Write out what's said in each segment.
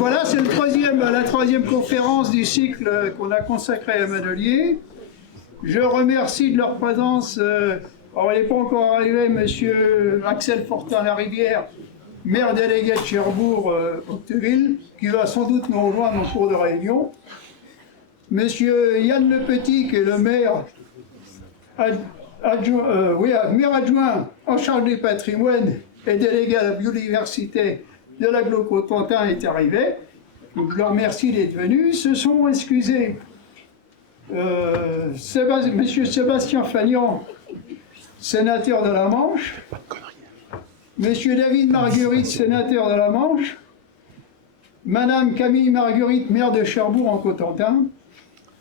Voilà, c'est la troisième conférence du cycle qu'on a consacré à Manolier. Je remercie de leur présence. Alors, il n'est pas encore arrivé, monsieur Axel Fortin-Larivière, maire délégué de Cherbourg-Octeville, qui va sans doute nous rejoindre en cours de réunion. Monsieur Yann Le Petit, qui est le maire maire adjoint en charge du patrimoine et délégué à la biodiversité de l'agglo-Cotentin, est arrivé. Donc, je leur remercie d'être venus. Se sont excusés monsieur Sébastien Fagnan, sénateur de la Manche, monsieur David Marguerite, sénateur de la Manche, madame Camille Marguerite, maire de Cherbourg en Cotentin,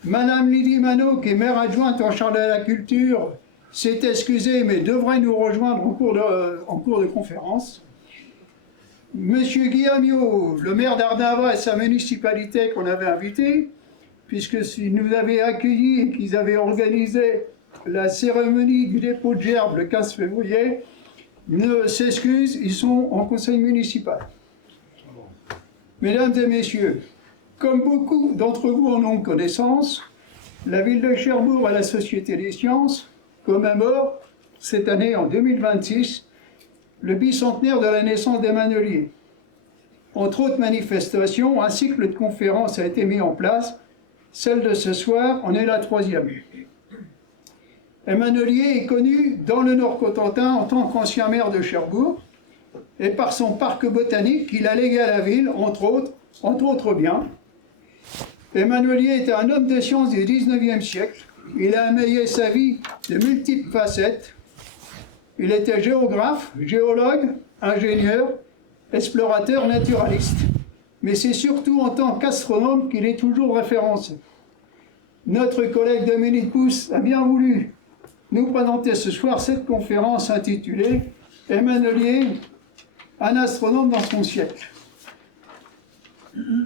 madame Lydie Manot, qui est maire adjointe en charge de la culture, s'est excusée mais devrait nous rejoindre en cours de conférence. Monsieur Guillaume, le maire d'Ardava et sa municipalité qu'on avait invité, puisque s'ils nous avaient accueillis et qu'ils avaient organisé la cérémonie du dépôt de gerbes le 15 février, ne s'excusent, ils sont en conseil municipal. Mesdames et messieurs, comme beaucoup d'entre vous en ont connaissance, la ville de Cherbourg et la Société des Sciences commémorent cette année, en 2026, le bicentenaire de la naissance des Manolier. Entre autres manifestations, un cycle de conférences a été mis en place. Celle de ce soir en est la troisième. Manolier est connu dans le Nord-Cotentin en tant qu'ancien maire de Cherbourg et par son parc botanique qu'il a légué à la ville, entre autres biens. Manolier était un homme de science du 19e siècle. Il a émaillé sa vie de multiples facettes. Il était géographe, géologue, ingénieur, explorateur, naturaliste. Mais c'est surtout en tant qu'astronome qu'il est toujours référencé. Notre collègue Dominique Pousse a bien voulu nous présenter ce soir cette conférence intitulée « Manolier, un astronome dans son siècle ».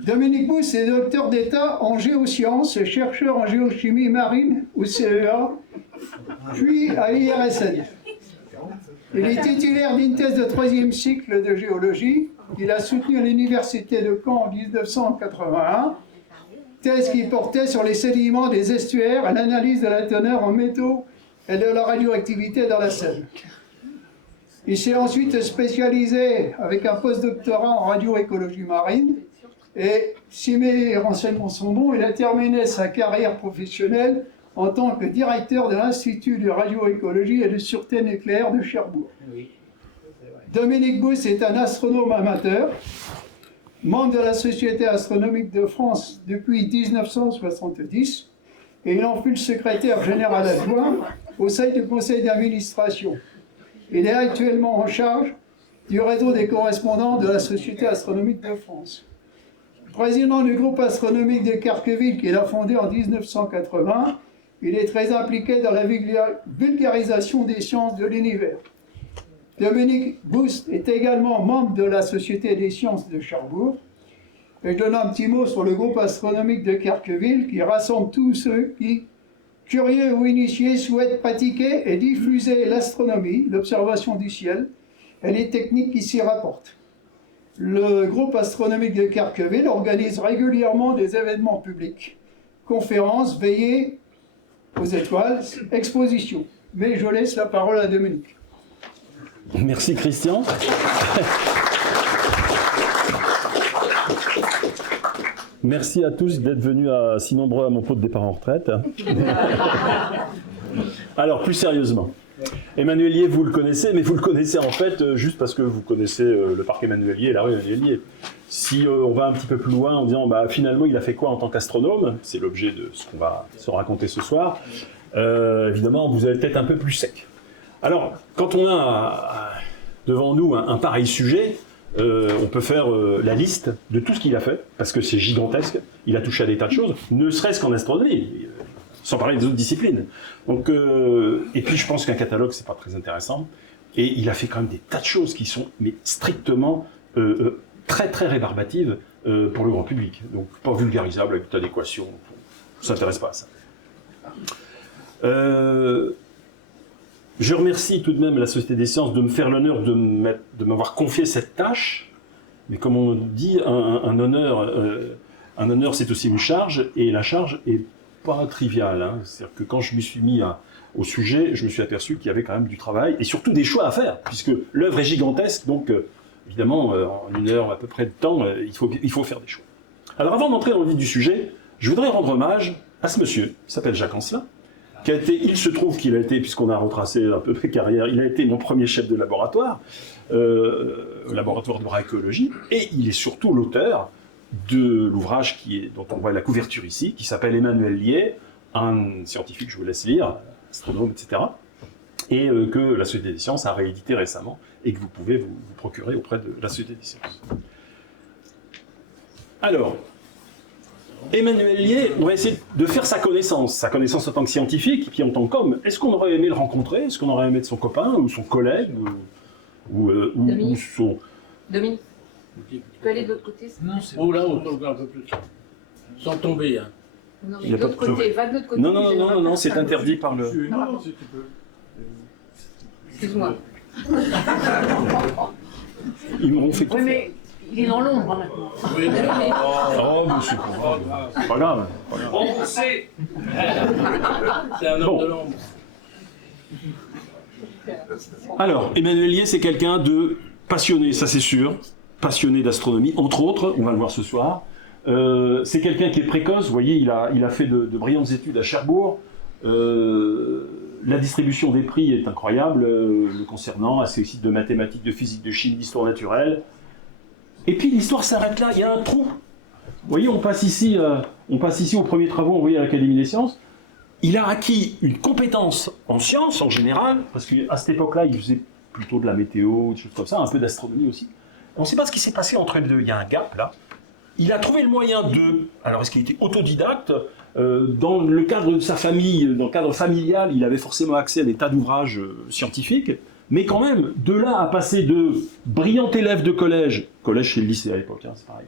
Dominique Pousse est docteur d'État en géosciences et chercheur en géochimie marine au CEA, puis à l'IRSN. Il est titulaire d'une thèse de 3e cycle de géologie. Il a soutenu à l'université de Caen en 1981, thèse qui portait sur les sédiments des estuaires et l'analyse de la teneur en métaux et de la radioactivité dans la Seine. Il s'est ensuite spécialisé avec un postdoctorat en radioécologie marine et, si mes renseignements sont bons, il a terminé sa carrière professionnelle en tant que directeur de l'Institut de radioécologie et de sûreté nucléaire de Cherbourg. Oui, Dominique Pousse est un astronome amateur, membre de la Société astronomique de France depuis 1970, et il en fut le secrétaire général adjoint au sein du conseil d'administration. Il est actuellement en charge du réseau des correspondants de la Société astronomique de France. Président du groupe astronomique de Carqueville qu'il a fondé en 1980, il est très impliqué dans la vulgarisation des sciences de l'univers. Dominique Pousse est également membre de la Société des sciences de Cherbourg. Et je donne un petit mot sur le groupe astronomique de Carqueville qui rassemble tous ceux qui, curieux ou initiés, souhaitent pratiquer et diffuser l'astronomie, l'observation du ciel et les techniques qui s'y rapportent. Le groupe astronomique de Carqueville organise régulièrement des événements publics, conférences, veillées aux étoiles, expositions. Mais je laisse la parole à Dominique. Merci Christian. Merci à tous d'être venus si nombreux à mon pot de départ en retraite. Alors, plus sérieusement, Manolier, vous le connaissez, mais vous le connaissez en fait juste parce que vous connaissez le parc Manolier et la rue Manolier. Si on va un petit peu plus loin en disant finalement il a fait quoi en tant qu'astronome, c'est l'objet de ce qu'on va se raconter ce soir, évidemment vous allez peut-être un peu plus sec. Alors, quand on a devant nous un pareil sujet, on peut faire la liste de tout ce qu'il a fait, parce que c'est gigantesque, il a touché à des tas de choses, ne serait-ce qu'en astronomie, sans parler des autres disciplines. Donc, et puis je pense qu'un catalogue, c'est pas très intéressant, et il a fait quand même des tas de choses qui sont mais strictement très très rébarbatives pour le grand public, donc pas vulgarisables avec toute adéquation, on ne s'intéresse pas à ça. Je remercie tout de même la Société des Sciences de me faire l'honneur de m'avoir confié cette tâche, Mais comme on dit, un honneur c'est aussi une charge, et la charge est pas triviale. Hein. C'est-à-dire que quand je me suis mis au sujet, je me suis aperçu qu'il y avait quand même du travail, et surtout des choix à faire, puisque l'œuvre est gigantesque, donc évidemment, en 1 heure à peu près de temps, il faut faire des choix. Alors avant d'entrer dans le vif du sujet, je voudrais rendre hommage à ce monsieur, qui s'appelle Jacques Ancelin, qui a été, il se trouve qu'il a été, puisqu'on a retracé un peu mes carrières, il a été mon premier chef de laboratoire, laboratoire de braécologie, et il est surtout l'auteur de l'ouvrage dont on voit la couverture ici, qui s'appelle Emmanuel Liais, un scientifique, je vous laisse lire, astronome, etc., et que la Société des sciences a réédité récemment, et que vous pouvez vous procurer auprès de la Société des sciences. Alors, Emmanuel Liais, on va essayer de faire sa connaissance en tant que scientifique, puis en tant qu'homme. Est-ce qu'on aurait aimé le rencontrer? Est-ce qu'on aurait aimé être son copain, ou son collègue, ou son... Dominique, tu peux aller de l'autre côté? Non, c'est... Oh là, on peut un peu plus. Sans tomber, hein. Non, mais de l'autre côté, va de l'autre côté. Non, c'est interdit par le... Non, si tu peux. Excuse-moi. Ils m'ont fait... Oui, mais il est dans l'ombre maintenant. Oui, Oh, mais c'est pas grave. remboursé. C'est un homme de l'ombre. Alors, Emmanuel Liais, c'est quelqu'un de passionné, ça c'est sûr, passionné d'astronomie, entre autres, on va le voir ce soir. C'est quelqu'un qui est précoce, vous voyez, il a fait de brillantes études à Cherbourg. La distribution des prix est incroyable, le concernant, assez aussi de mathématiques, de physique, de chimie, d'histoire naturelle. Et puis l'histoire s'arrête là, il y a un trou. Vous voyez, on passe ici aux premiers travaux envoyés à l'Académie des sciences. Il a acquis une compétence en sciences en général, parce qu'à cette époque-là, il faisait plutôt de la météo, des choses comme ça, un peu d'astronomie aussi. On ne sait pas ce qui s'est passé entre les deux, il y a un gap là. Il a trouvé le moyen de... Alors, est-ce qu'il était autodidacte? Dans le cadre de sa famille, dans le cadre familial, il avait forcément accès à des tas d'ouvrages scientifiques, mais quand même, de là à passer de brillant élève de collège chez le lycée à l'époque, hein, c'est pareil,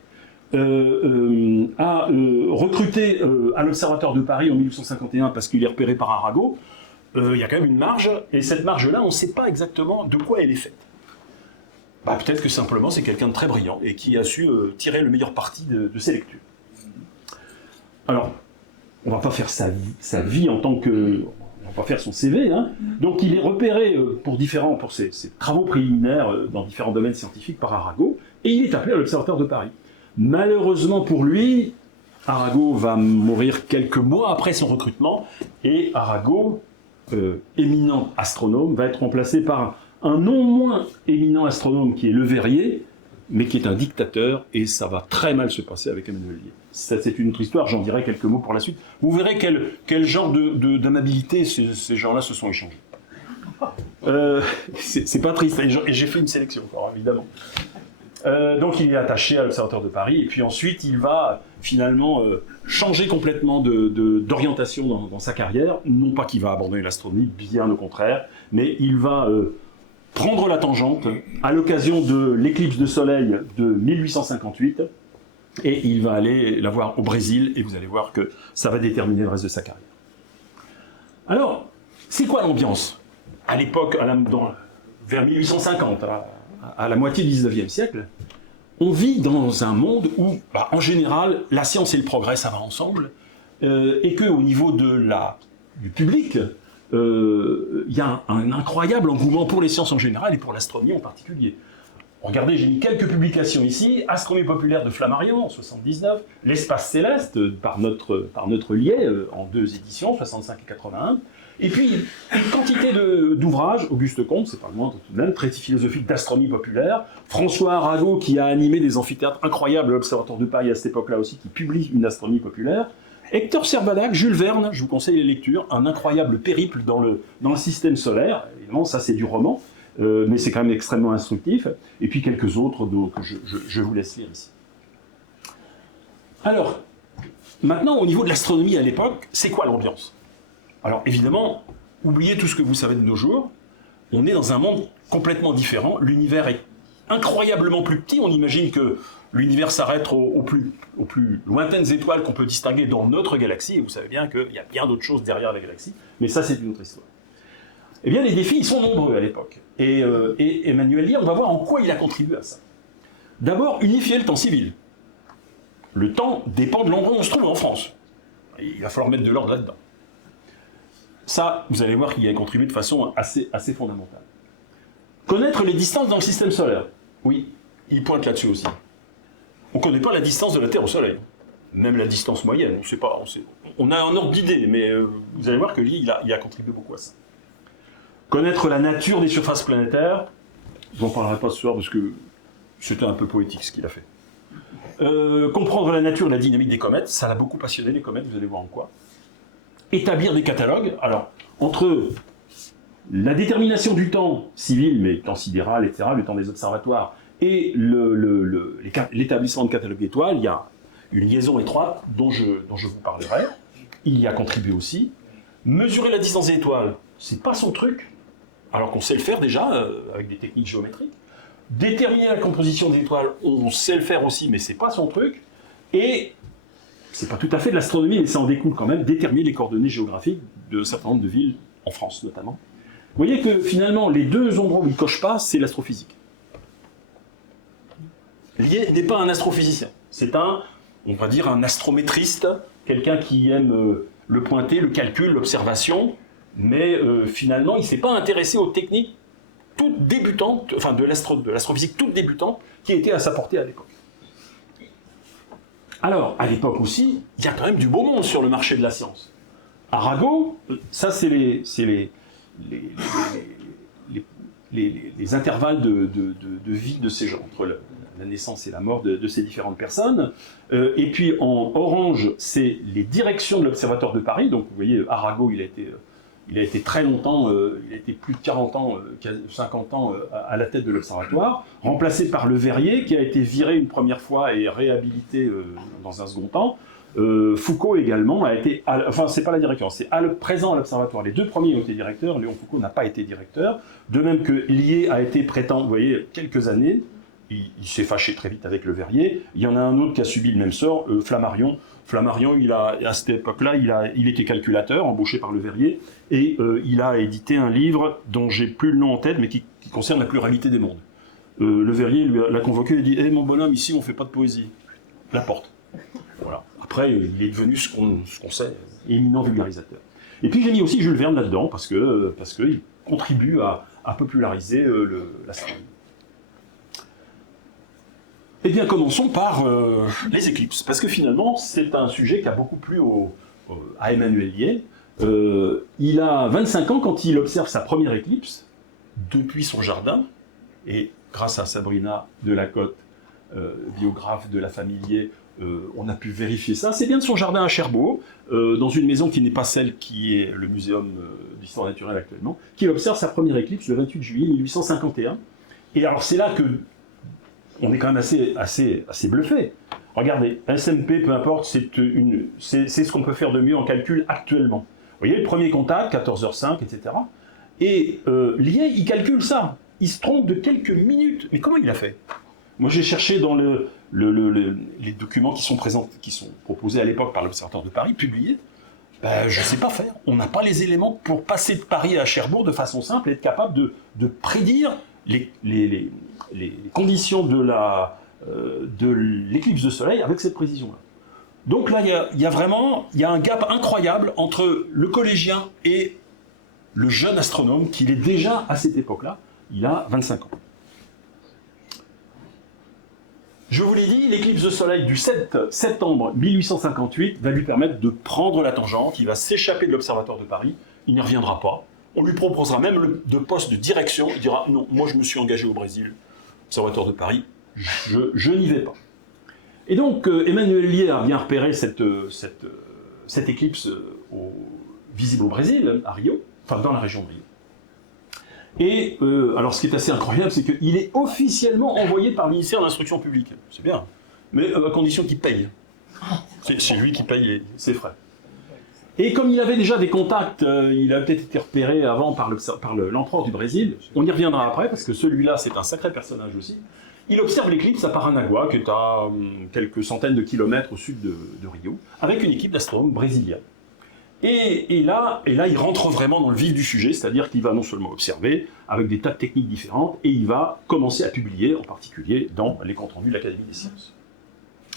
à recruter à l'Observatoire de Paris en 1851 parce qu'il est repéré par Arago, il y a quand même une marge, et cette marge-là, on ne sait pas exactement de quoi elle est faite. Bah, peut-être que simplement c'est quelqu'un de très brillant et qui a su tirer le meilleur parti de ses lectures. Alors, on ne va pas faire sa vie en tant que... On va pas faire son CV, hein. Donc il est repéré pour ses travaux préliminaires dans différents domaines scientifiques par Arago, et il est appelé à l'Observatoire de Paris. Malheureusement pour lui, Arago va mourir quelques mois après son recrutement, et Arago, éminent astronome, va être remplacé par un non moins éminent astronome qui est Le Verrier, mais qui est un dictateur, et ça va très mal se passer avec Emmanuel Liais. C'est une autre histoire, j'en dirai quelques mots pour la suite. Vous verrez quel genre d'amabilité ces gens-là se sont échangés. C'est pas triste, et j'ai fait une sélection, évidemment. Donc il est attaché à l'Observatoire de Paris, et puis ensuite il va finalement changer complètement d'orientation dans sa carrière. Non pas qu'il va abandonner l'astronomie, bien au contraire, mais il va prendre la tangente à l'occasion de l'éclipse de soleil de 1858, et il va aller la voir au Brésil, et vous allez voir que ça va déterminer le reste de sa carrière. Alors, c'est quoi l'ambiance? À l'époque, vers 1850, à la moitié du 19e siècle, on vit dans un monde où, en général, la science et le progrès, ça va ensemble, et qu'au niveau du public, il y a un incroyable engouement pour les sciences en général et pour l'astronomie en particulier. Regardez, j'ai mis quelques publications ici. Astronomie populaire de Flammarion en 79, L'espace céleste par notre Liais en 2 éditions, 65 et 81. Et puis, une quantité d'ouvrages, Auguste Comte, c'est pas le moindre tout de même, traité philosophique d'astronomie populaire, François Arago qui a animé des amphithéâtres incroyables à l'Observatoire de Paris à cette époque-là aussi, qui publie une astronomie populaire, Hector Servadac, Jules Verne, je vous conseille les lectures, un incroyable périple dans le système solaire, évidemment ça c'est du roman, mais c'est quand même extrêmement instructif, et puis quelques autres que je vous laisse lire ici. Alors, maintenant au niveau de l'astronomie à l'époque, c'est quoi l'ambiance? Alors évidemment, oubliez tout ce que vous savez de nos jours, on est dans un monde complètement différent, l'univers est incroyablement plus petit, on imagine que l'univers s'arrête aux plus lointaines étoiles qu'on peut distinguer dans notre galaxie, et vous savez bien qu'il y a bien d'autres choses derrière la galaxie, mais ça c'est une autre histoire. Eh bien les défis, ils sont nombreux à l'époque, et Emmanuel Liais, on va voir en quoi il a contribué à ça. D'abord, unifier le temps civil. Le temps dépend de l'endroit où on se trouve en France. Il va falloir mettre de l'ordre là-dedans. Ça, vous allez voir qu'il y a contribué de façon assez fondamentale. Connaître les distances dans le système solaire. Oui, il pointe là-dessus aussi. On ne connaît pas la distance de la Terre au Soleil. Même la distance moyenne, on sait pas. On a un ordre d'idée, mais vous allez voir que lui, il a contribué beaucoup à ça. Connaître la nature des surfaces planétaires. Je n'en parlerai pas ce soir parce que c'était un peu poétique ce qu'il a fait. Comprendre la nature et la dynamique des comètes, ça l'a beaucoup passionné, les comètes, vous allez voir en quoi. Établir des catalogues, alors, entre la détermination du temps civil, mais temps sidéral, etc., le temps des observatoires, et l'établissement de catalogues d'étoiles, il y a une liaison étroite dont je vous parlerai. Il y a contribué aussi. Mesurer la distance des étoiles, c'est pas son truc, alors qu'on sait le faire déjà, avec des techniques géométriques. Déterminer la composition des étoiles, on sait le faire aussi, mais c'est pas son truc. Et c'est pas tout à fait de l'astronomie, mais ça en découle quand même, déterminer les coordonnées géographiques d'un certain nombre de villes, en France notamment. Vous voyez que finalement, les deux endroits où il ne coche pas, c'est l'astrophysique. Lié n'est pas un astrophysicien, c'est on va dire, un astrométriste, quelqu'un qui aime le pointer, le calcul, l'observation, mais finalement, il ne s'est pas intéressé aux techniques toute débutante, enfin de l'astrophysique toute débutante, qui était à sa portée à l'époque. Alors, à l'époque aussi, il y a quand même du beau monde sur le marché de la science. Arago, ça c'est les intervalles de vie de ces gens, entre la naissance et la mort de ces différentes personnes. Et puis en orange, c'est les directions de l'Observatoire de Paris. Donc vous voyez, Arago, il a été très longtemps, il a été plus de 40 ans, 50 ans à la tête de l'Observatoire, remplacé par Le Verrier, qui a été viré une première fois et réhabilité dans un second temps. Foucault également a été, enfin c'est pas la direction, c'est présent à l'Observatoire. Les deux premiers ont été directeurs, Léon Foucault n'a pas été directeur, de même que Lié a été prétend, vous voyez, quelques années, il s'est fâché très vite avec Le Verrier. Il y en a un autre qui a subi le même sort, Flammarion. Flammarion, à cette époque-là, il était calculateur, embauché par Le Verrier, et il a édité un livre dont j'ai plus le nom en tête, mais qui concerne la pluralité des mondes. Le Verrier l'a convoqué et dit « Eh mon bonhomme, ici on ne fait pas de poésie. » La porte. Voilà. Après, il est devenu ce qu'on sait, éminent vulgarisateur. Et puis j'ai mis aussi Jules Verne là-dedans, parce qu'il contribue à populariser l'astronomie. Eh bien, commençons par les éclipses, parce que finalement, c'est un sujet qui a beaucoup plu à Emmanuel Lié. Il a 25 ans quand il observe sa première éclipse, depuis son jardin, et grâce à Sabrina Delacote, biographe de la famille Lié, on a pu vérifier ça. C'est bien de son jardin à Cherbourg, dans une maison qui n'est pas celle qui est le Muséum d'Histoire Naturelle actuellement, qu'il observe sa première éclipse le 28 juillet 1851. Et alors c'est là que on est quand même assez bluffé. Regardez, SMP, peu importe, c'est ce qu'on peut faire de mieux en calcul actuellement. Vous voyez, le premier contact, 14h05, etc. Et Lié, il calcule ça. Il se trompe de quelques minutes. Mais comment il a fait? Moi, j'ai cherché dans les documents qui sont proposés à l'époque par l'Observatoire de Paris, publiés. Ben, je ne sais pas faire. On n'a pas les éléments pour passer de Paris à Cherbourg de façon simple et être capable de prédire les conditions de l'éclipse de soleil avec cette précision-là. Donc là, il y a un gap incroyable entre le collégien et le jeune astronome qu'il est déjà à cette époque-là. Il a 25 ans. Je vous l'ai dit, l'éclipse de soleil du 7 septembre 1858 va lui permettre de prendre la tangente, il va s'échapper de l'Observatoire de Paris, il n'y reviendra pas. On lui proposera même de poste de direction, il dira « Non, moi je me suis engagé au Brésil, Observatoire de Paris, je n'y vais pas ». Et donc Emmanuel Lié a bien repéré cette éclipse visible au Brésil, à Rio, enfin dans la région de Rio. Et alors ce qui est assez incroyable, c'est qu'il est officiellement envoyé par le ministère de l'Instruction publique. C'est bien, mais à condition qu'il paye. C'est lui qui paye ses frais. Et comme il avait déjà des contacts, il a peut-être été repéré avant par l'empereur du Brésil, on y reviendra après, parce que celui-là, c'est un sacré personnage aussi. Il observe l'éclipse à Paranaguá, qui est à quelques centaines de kilomètres au sud de Rio, avec une équipe d'astronomes brésiliens. Et là, il rentre vraiment dans le vif du sujet, c'est-à-dire qu'il va non seulement observer, avec des tas de techniques différentes, et il va commencer à publier, en particulier dans les comptes rendus de l'Académie des sciences.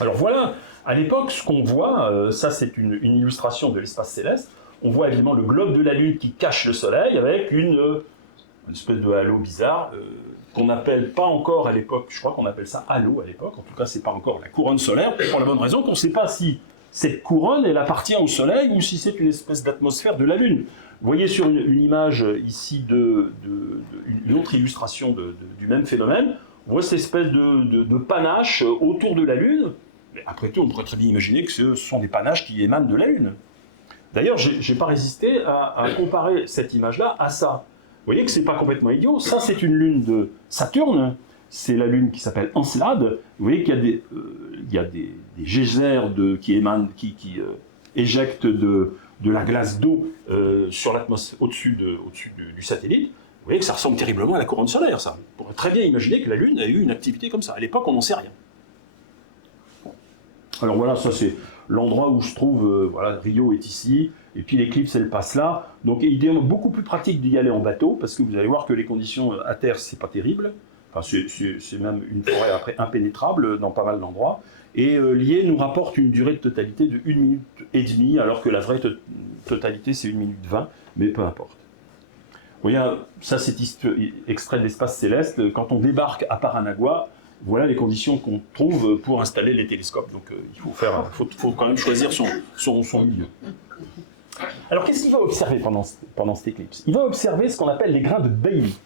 Alors voilà, à l'époque, ce qu'on voit, ça c'est une illustration de l'espace céleste, on voit évidemment le globe de la Lune qui cache le Soleil, avec une espèce de halo bizarre, qu'on n'appelle pas encore à l'époque, je crois qu'on appelle ça halo à l'époque, en tout cas c'est pas encore la couronne solaire, pour la bonne raison qu'on ne sait pas si cette couronne, elle appartient au Soleil ou si c'est une espèce d'atmosphère de la Lune. Vous voyez sur une image ici une autre illustration du même phénomène, on voit cette espèce de panache autour de la Lune. Mais après tout, on pourrait très bien imaginer que ce sont des panaches qui émanent de la Lune. D'ailleurs, je n'ai pas résisté à comparer cette image-là à ça. Vous voyez que ce n'est pas complètement idiot. Ça, c'est une lune de Saturne. C'est la lune qui s'appelle Encelade. Vous voyez qu'il y a des geysers qui éjectent de la glace d'eau sur l'atmosphère au-dessus du satellite. Vous voyez que ça ressemble terriblement à la couronne solaire, ça. On pourrait très bien imaginer que la Lune a eu une activité comme ça. À l'époque, on n'en sait rien. Alors voilà, ça c'est l'endroit où je trouve, voilà, Rio est ici, et puis l'éclipse elle passe là. Donc idéalement beaucoup plus pratique d'y aller en bateau, parce que vous allez voir que les conditions à terre c'est pas terrible. Enfin, c'est même une forêt après impénétrable dans pas mal d'endroits. Et Lié nous rapporte une durée de totalité de 1 minute et demie, alors que la vraie totalité c'est 1 minute 20, mais peu importe. Vous voyez, ça c'est extrait de l'espace céleste. Quand on débarque à Paranagua, voilà les conditions qu'on trouve pour installer les télescopes. Donc il faut quand même choisir son milieu. Alors qu'est-ce qu'il va observer pendant cette éclipse? Il va observer ce qu'on appelle les grains de Bailly.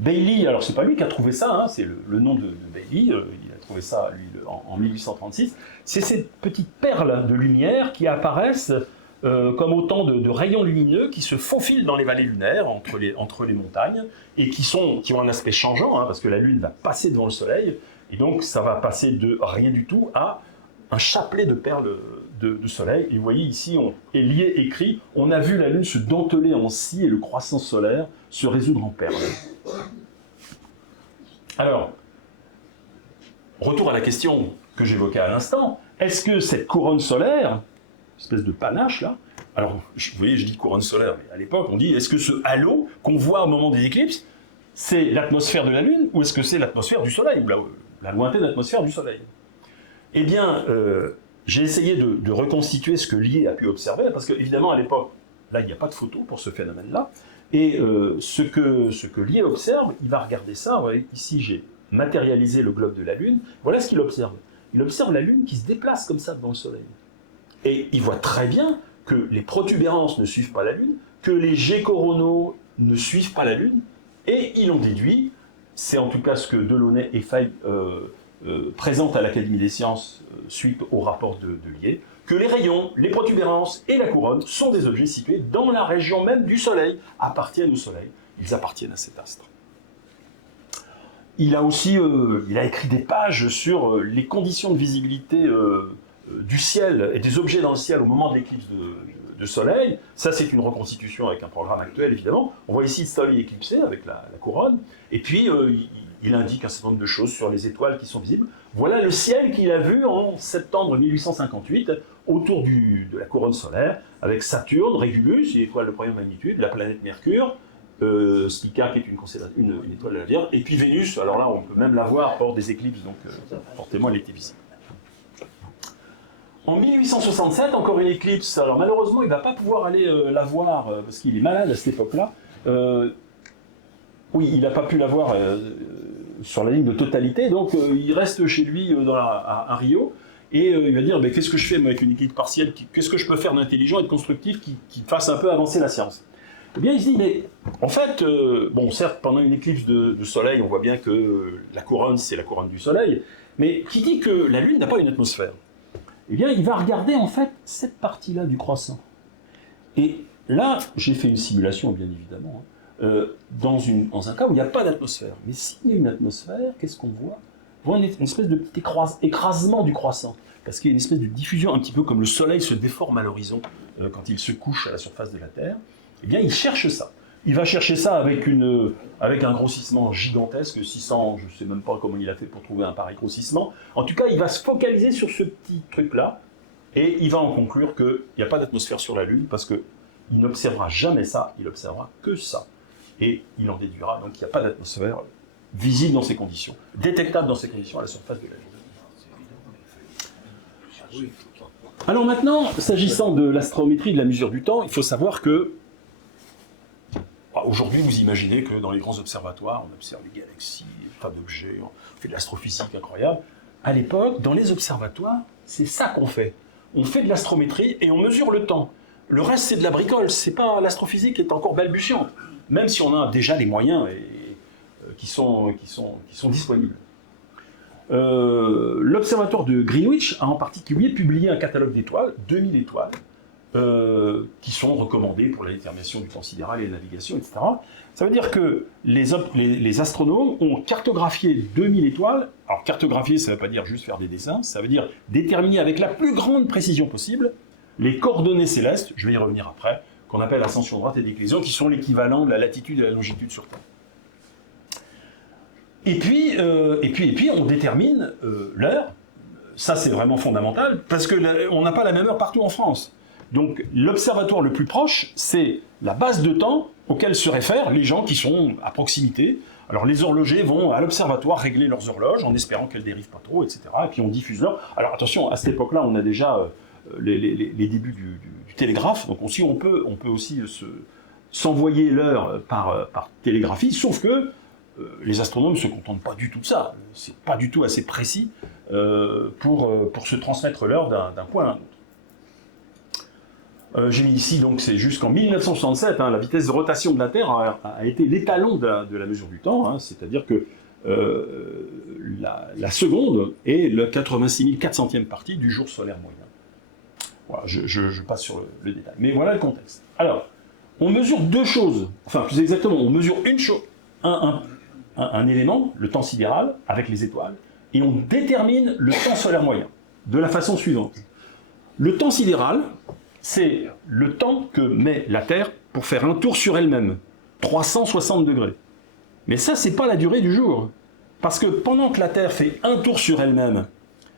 Bailly, alors c'est pas lui qui a trouvé ça, hein, c'est le nom de Bailly, il a trouvé ça lui, en 1836. C'est ces petites perles de lumière qui apparaissent comme autant de rayons lumineux qui se faufilent dans les vallées lunaires, entre les montagnes, et qui ont un aspect changeant, hein, parce que la Lune va passer devant le Soleil, et donc ça va passer de rien du tout à un chapelet de perles de Soleil. Et vous voyez ici, Lié écrit « On a vu la Lune se denteler en scie et le croissant solaire se résoudre en perles ». Alors, retour à la question que j'évoquais à l'instant, est-ce que cette couronne solaire, espèce de panache là, alors vous voyez je dis couronne solaire, mais à l'époque on dit est-ce que ce halo qu'on voit au moment des éclipses, c'est l'atmosphère de la Lune ou est-ce que c'est l'atmosphère du Soleil, ou la lointaine atmosphère du Soleil? Eh bien, j'ai essayé de reconstituer ce que Lié a pu observer, parce qu'évidemment à l'époque, là il n'y a pas de photo pour ce phénomène-là, et ce que Lié observe, il va regarder ça, vous voyez, ici j'ai matérialisé le globe de la Lune, voilà ce qu'il observe. Il observe la Lune qui se déplace comme ça devant le Soleil. Et il voit très bien que les protubérances ne suivent pas la Lune, que les jets coronaux ne suivent pas la Lune, et il en déduit, c'est en tout cas ce que Delaunay et Faye présentent à l'Académie des sciences suite au rapport de Lié, que les rayons, les protubérances et la couronne sont des objets situés dans la région même du Soleil, appartiennent au Soleil, ils appartiennent à cet astre. Il a aussi il a écrit des pages sur les conditions de visibilité du ciel et des objets dans le ciel au moment de l'éclipse de Soleil. Ça, c'est une reconstitution avec un programme actuel, évidemment. On voit ici le Soleil éclipsé avec la couronne. Et puis, il indique un certain nombre de choses sur les étoiles qui sont visibles. Voilà le ciel qu'il a vu en septembre 1858 autour de la couronne solaire, avec Saturne, Régulus, une étoile de première magnitude, la planète Mercure, Spica, qui est une étoile de la Vierge, et puis Vénus. Alors là, on peut même la voir hors des éclipses, donc forcément, elle était visible. En 1867, encore une éclipse. Alors malheureusement, il ne va pas pouvoir aller la voir parce qu'il est malade à cette époque-là. Oui, il n'a pas pu la voir sur la ligne de totalité, donc il reste chez lui à Rio, et il va dire mais qu'est-ce que je fais moi, avec une éclipse partielle, qu'est-ce que je peux faire d'intelligent et de constructif qui fasse un peu avancer la science? Eh bien, il se dit, mais en fait, bon, certes, pendant une éclipse de Soleil, on voit bien que la couronne, c'est la couronne du Soleil, mais qui dit que la Lune n'a pas une atmosphère? Eh bien, il va regarder en fait cette partie-là du croissant. Et là, j'ai fait une simulation, bien évidemment, dans un cas où il n'y a pas d'atmosphère. Mais s'il y a une atmosphère, qu'est-ce qu'on voit? On voit une espèce de petit écrasement du croissant. Parce qu'il y a une espèce de diffusion, un petit peu comme le Soleil se déforme à l'horizon quand il se couche à la surface de la Terre. Eh bien, il cherche ça. Il va chercher ça avec un grossissement gigantesque, 600, je ne sais même pas comment il a fait pour trouver un pareil grossissement. En tout cas, il va se focaliser sur ce petit truc-là, et il va en conclure qu'il n'y a pas d'atmosphère sur la Lune, parce que il n'observera jamais ça, il observera que ça. Et il en déduira donc qu'il n'y a pas d'atmosphère visible dans ces conditions, détectable dans ces conditions à la surface de la Lune. Alors maintenant, s'agissant de l'astrométrie, de la mesure du temps, il faut savoir que aujourd'hui, vous imaginez que dans les grands observatoires, on observe les galaxies, les tas d'objets, on fait de l'astrophysique incroyable. À l'époque, dans les observatoires, c'est ça qu'on fait. On fait de l'astrométrie et on mesure le temps. Le reste, c'est de la bricole. C'est pas l'astrophysique qui est encore balbutiante, même si on a déjà les moyens qui sont disponibles. L'observatoire de Greenwich a en particulier publié un catalogue d'étoiles, 2000 étoiles, qui sont recommandées pour la détermination du temps sidéral et la navigation, etc. Ça veut dire que les astronomes ont cartographié 2000 étoiles. Alors cartographier, ça ne veut pas dire juste faire des dessins, ça veut dire déterminer avec la plus grande précision possible les coordonnées célestes, je vais y revenir après, qu'on appelle ascension droite et déclinaison, qui sont l'équivalent de la latitude et la longitude sur Terre. Et puis, on détermine l'heure. Ça, c'est vraiment fondamental, parce qu'on n'a pas la même heure partout en France. Donc, l'observatoire le plus proche, c'est la base de temps auquel se réfèrent les gens qui sont à proximité. Alors, les horlogers vont à l'observatoire régler leurs horloges, en espérant qu'elles ne dérivent pas trop, etc. Et puis, on diffuse l'heure. Alors, attention, à cette époque-là, on a déjà les débuts du télégraphe. Donc, aussi, on peut aussi s'envoyer l'heure par télégraphie, sauf que les astronomes ne se contentent pas du tout de ça. C'est pas du tout assez précis pour se transmettre l'heure d'un point à un autre. J'ai mis ici, donc c'est jusqu'en 1967, la vitesse de rotation de la Terre a été l'étalon de la mesure du temps, c'est-à-dire que la seconde est le 86 400e partie du jour solaire moyen. Voilà, je passe sur le détail. Mais voilà le contexte. Alors, on mesure deux choses, enfin plus exactement, on mesure une chose, un élément, le temps sidéral, avec les étoiles, et on détermine le temps solaire moyen, de la façon suivante. Le temps sidéral, c'est le temps que met la Terre pour faire un tour sur elle-même, 360 degrés. Mais ça, c'est pas la durée du jour. Parce que pendant que la Terre fait un tour sur elle-même,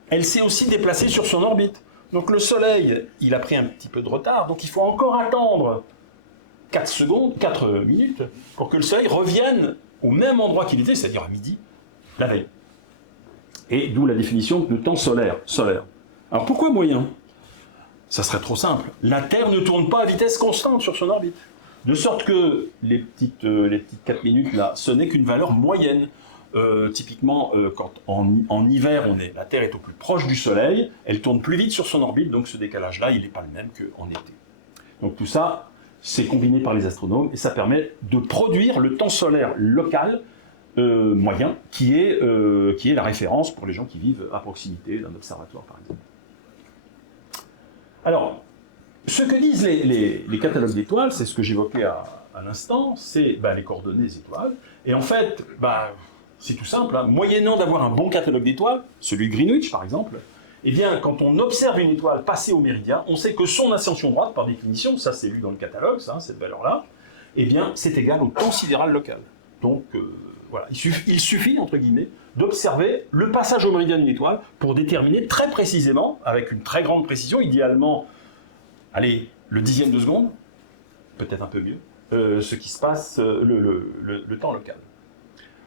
elle s'est aussi déplacée sur son orbite. Donc le Soleil, il a pris un petit peu de retard, donc il faut encore attendre 4 minutes, pour que le Soleil revienne au même endroit qu'il était, c'est-à-dire à midi, la veille. Et d'où la définition de temps solaire. Alors pourquoi moyen ? Ça serait trop simple. La Terre ne tourne pas à vitesse constante sur son orbite. De sorte que les petites 4 minutes là, ce n'est qu'une valeur moyenne. Typiquement, quand en hiver, la Terre est au plus proche du Soleil, elle tourne plus vite sur son orbite, donc ce décalage-là, il n'est pas le même qu'en été. Donc tout ça, c'est combiné par les astronomes, et ça permet de produire le temps solaire local moyen, qui est la référence pour les gens qui vivent à proximité d'un observatoire, par exemple. Alors, ce que disent les catalogues d'étoiles, c'est ce que j'évoquais à l'instant, c'est les coordonnées des étoiles. Et en fait, c'est tout simple, moyennant d'avoir un bon catalogue d'étoiles, celui de Greenwich par exemple, eh bien, quand on observe une étoile passer au méridien, on sait que son ascension droite, par définition, ça c'est lu dans le catalogue, cette valeur-là, eh bien, c'est égal au temps sidéral local. Donc, voilà, il suffit, entre guillemets, d'observer le passage au méridien d'une étoile pour déterminer très précisément, avec une très grande précision, idéalement, le dixième de seconde, peut-être un peu mieux, ce qui se passe, le temps local.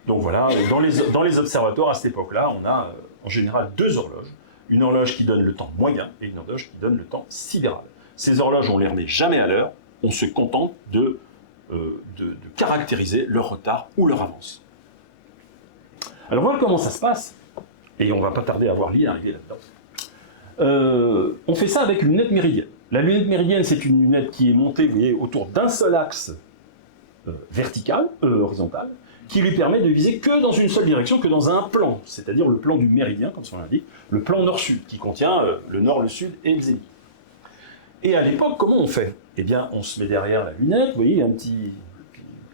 Donc voilà, dans les observatoires à cette époque-là, on a en général deux horloges, une horloge qui donne le temps moyen et une horloge qui donne le temps sidéral. Ces horloges, on ne les remet jamais à l'heure, on se contente de caractériser leur retard ou leur avance. Alors voilà comment ça se passe, et on ne va pas tarder à voir l'idée arriver là-dedans. On fait ça avec une lunette méridienne. La lunette méridienne, c'est une lunette qui est montée, vous voyez, autour d'un seul axe horizontal, qui lui permet de viser que dans une seule direction, que dans un plan, c'est-à-dire le plan du méridien, comme son l'indique, le plan nord-sud, qui contient le nord, le sud et le zénith. Et à l'époque, comment on fait ? Eh bien, on se met derrière la lunette, vous voyez, un petit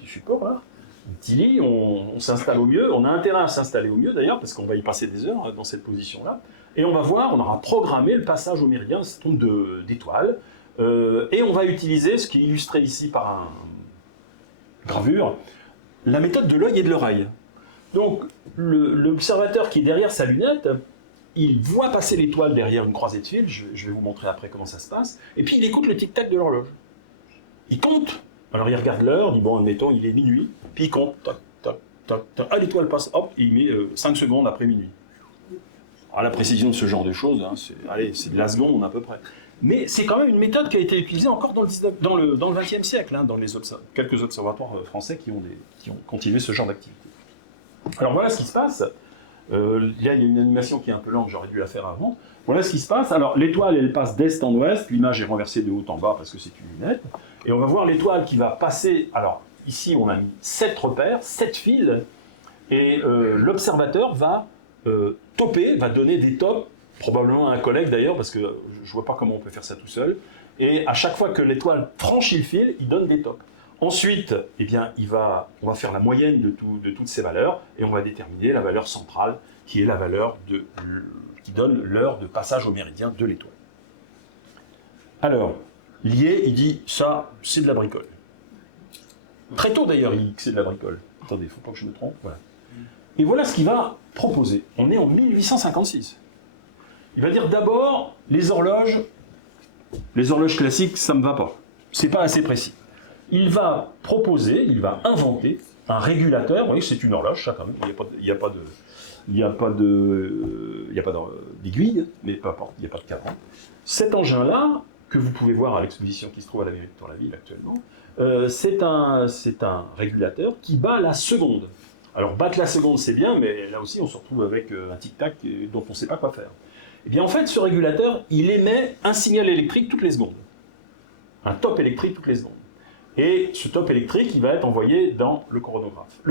support là, un petit lit, on s'installe au mieux, on a intérêt à s'installer au mieux d'ailleurs, parce qu'on va y passer des heures dans cette position-là, et on va voir, on aura programmé le passage au méridien, un certain nombre d'étoiles, et on va utiliser, ce qui est illustré ici par une gravure, la méthode de l'œil et de l'oreille. Donc, l'observateur qui est derrière sa lunette, il voit passer l'étoile derrière une croisée de fil, je vais vous montrer après comment ça se passe, et puis il écoute le tic-tac de l'horloge. il compte. Alors il regarde l'heure, il dit bon, admettons, il est minuit, puis il compte, tac, tac, tac, tac. Ah, l'étoile passe, hop, et il met 5 secondes après minuit. Alors la précision de ce genre de choses, hein, c'est de la seconde à peu près. Mais c'est quand même une méthode qui a été utilisée encore dans le XXe siècle, hein, dans quelques observatoires français qui ont continué ce genre d'activité. Alors voilà ce qui se passe. Il y a une animation qui est un peu lente, j'aurais dû la faire avant. Voilà ce qui se passe. Alors l'étoile, elle passe d'est en ouest, l'image est renversée de haut en bas parce que c'est une lunette. Et on va voir l'étoile qui va passer. Alors ici, on a mis 7 repères, 7 fils, et l'observateur va toper, va donner des tops, probablement à un collègue d'ailleurs, parce que je ne vois pas comment on peut faire ça tout seul. Et à chaque fois que l'étoile franchit le fil, il donne des tops. Ensuite, eh bien, on va faire la moyenne de toutes ces valeurs et on va déterminer la valeur centrale qui est la valeur qui donne l'heure de passage au méridien de l'étoile. Alors, Lié, il dit ça, c'est de la bricole. Très tôt d'ailleurs, il dit que c'est de la bricole. Attendez, il ne faut pas que je me trompe. Voilà. Et voilà ce qu'il va proposer. On est en 1856. Il va dire d'abord, les horloges classiques, ça ne me va pas. C'est pas assez précis. Il va proposer, il va inventer un régulateur. Vous voyez, c'est une horloge, ça quand même. Il n'y a pas d'aiguille, mais peu importe, il n'y a pas de cadran. Cet engin-là, que vous pouvez voir à l'exposition qui se trouve à la mairie de Tour-la-Ville actuellement, c'est un régulateur qui bat la seconde. Alors battre la seconde, c'est bien, mais là aussi on se retrouve avec un tic-tac dont on ne sait pas quoi faire. Eh bien en fait, ce régulateur, il émet un signal électrique toutes les secondes. Un top électrique toutes les secondes. Et ce top électrique, il va être envoyé dans le chronographe.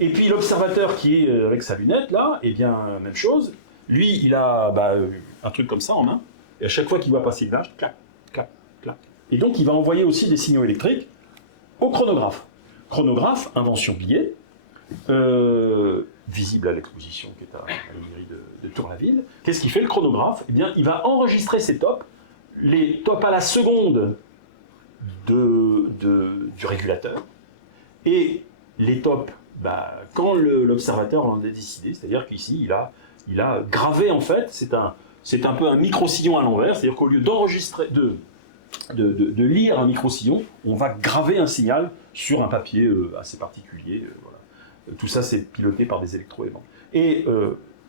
Et puis l'observateur qui est avec sa lunette, là, eh bien, même chose. Lui, il a un truc comme ça en main. Et à chaque fois qu'il voit passer l'image, clac, clac, clac. Et donc, il va envoyer aussi des signaux électriques au chronographe. Chronographe, invention Lié, visible à l'exposition qui est à la mairie de Tour-la-Ville. Qu'est-ce qu'il fait, le chronographe? Eh bien, il va enregistrer ces tops, les tops à la seconde du régulateur, et les tops, quand l'observateur en a décidé, c'est-à-dire qu'ici, il a gravé, en fait, c'est un peu un micro-sillon à l'envers, c'est-à-dire qu'au lieu d'enregistrer, de lire un micro-sillon, on va graver un signal sur un papier assez particulier. Voilà. Tout ça, c'est piloté par des électroaimants. Et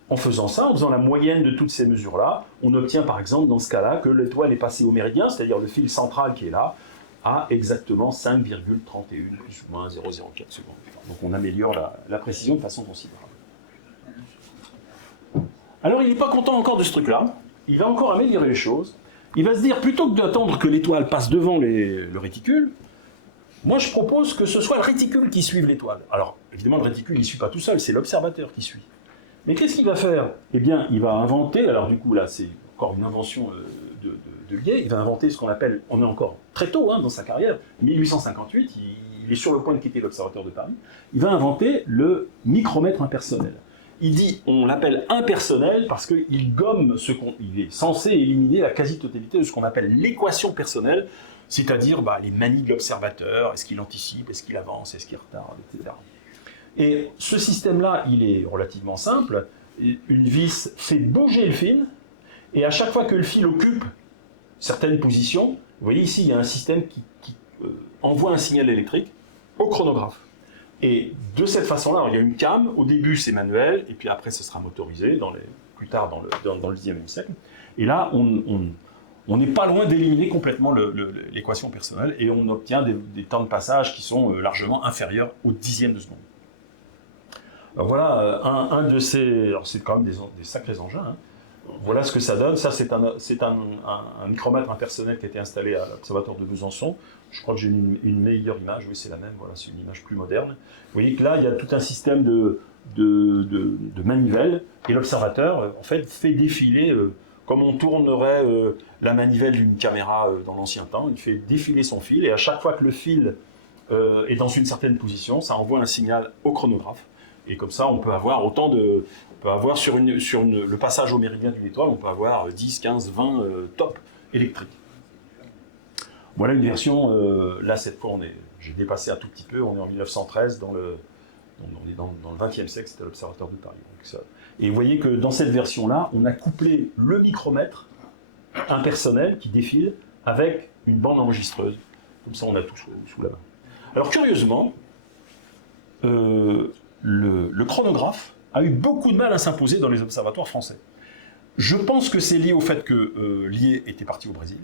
en faisant ça, en faisant la moyenne de toutes ces mesures-là, on obtient par exemple dans ce cas-là que l'étoile est passée au méridien, c'est-à-dire le fil central qui est là, à exactement 5,31, plus ou moins 0,04 secondes. Donc on améliore la précision de façon considérable. Alors il n'est pas content encore de ce truc-là, il va encore améliorer les choses. Il va se dire, plutôt que d'attendre que l'étoile passe devant le réticule, moi je propose que ce soit le réticule qui suive l'étoile. Alors évidemment le réticule il ne suit pas tout seul, c'est l'observateur qui suit. Mais qu'est-ce qu'il va faire? Eh bien il va inventer, alors du coup là c'est encore une invention de Lié, il va inventer ce qu'on appelle, on est encore très tôt dans sa carrière, 1858, il est sur le point de quitter l'observatoire de Paris, il va inventer le micromètre impersonnel. Il dit, on l'appelle impersonnel parce qu'il gomme il est censé éliminer la quasi-totalité de ce qu'on appelle l'équation personnelle, c'est-à-dire les manies de l'observateur, est-ce qu'il anticipe, est-ce qu'il avance, est-ce qu'il retarde, etc. Et ce système-là, il est relativement simple. Une vis fait bouger le fil, et à chaque fois que le fil occupe certaines positions, vous voyez ici, il y a un système qui envoie un signal électrique au chronographe. Et de cette façon-là, il y a une cam, au début c'est manuel, et puis après ce sera motorisé, plus tard dans le 19e siècle. Et là, on n'est pas loin d'éliminer complètement l'équation personnelle, et on obtient des temps de passage qui sont largement inférieurs au dixième de seconde. Alors voilà, un de ces... Alors c'est quand même des sacrés engins, Voilà ce que ça donne. Ça, c'est un micromètre impersonnel qui a été installé à l'observatoire de Besançon. Je crois que j'ai une meilleure image. Oui, c'est la même. Voilà, c'est une image plus moderne. Vous voyez que là, il y a tout un système de manivelle. Et l'observateur, en fait, fait défiler, comme on tournerait la manivelle d'une caméra dans l'ancien temps, il fait défiler son fil. Et à chaque fois que le fil est dans une certaine position, ça envoie un signal au chronographe. Et comme ça, on peut avoir autant de... On peut avoir sur le passage au méridien d'une étoile, on peut avoir 10, 15, 20 tops électriques. Voilà une version, là cette fois j'ai dépassé un tout petit peu, on est en 1913, on est dans le 20e siècle, c'était l'observatoire de Paris. Donc ça. Et vous voyez que dans cette version-là, on a couplé le micromètre impersonnel qui défile avec une bande enregistreuse. Comme ça, on a tout sous la main. Alors, curieusement, le chronographe a eu beaucoup de mal à s'imposer dans les observatoires français. Je pense que c'est lié au fait que Lié était parti au Brésil,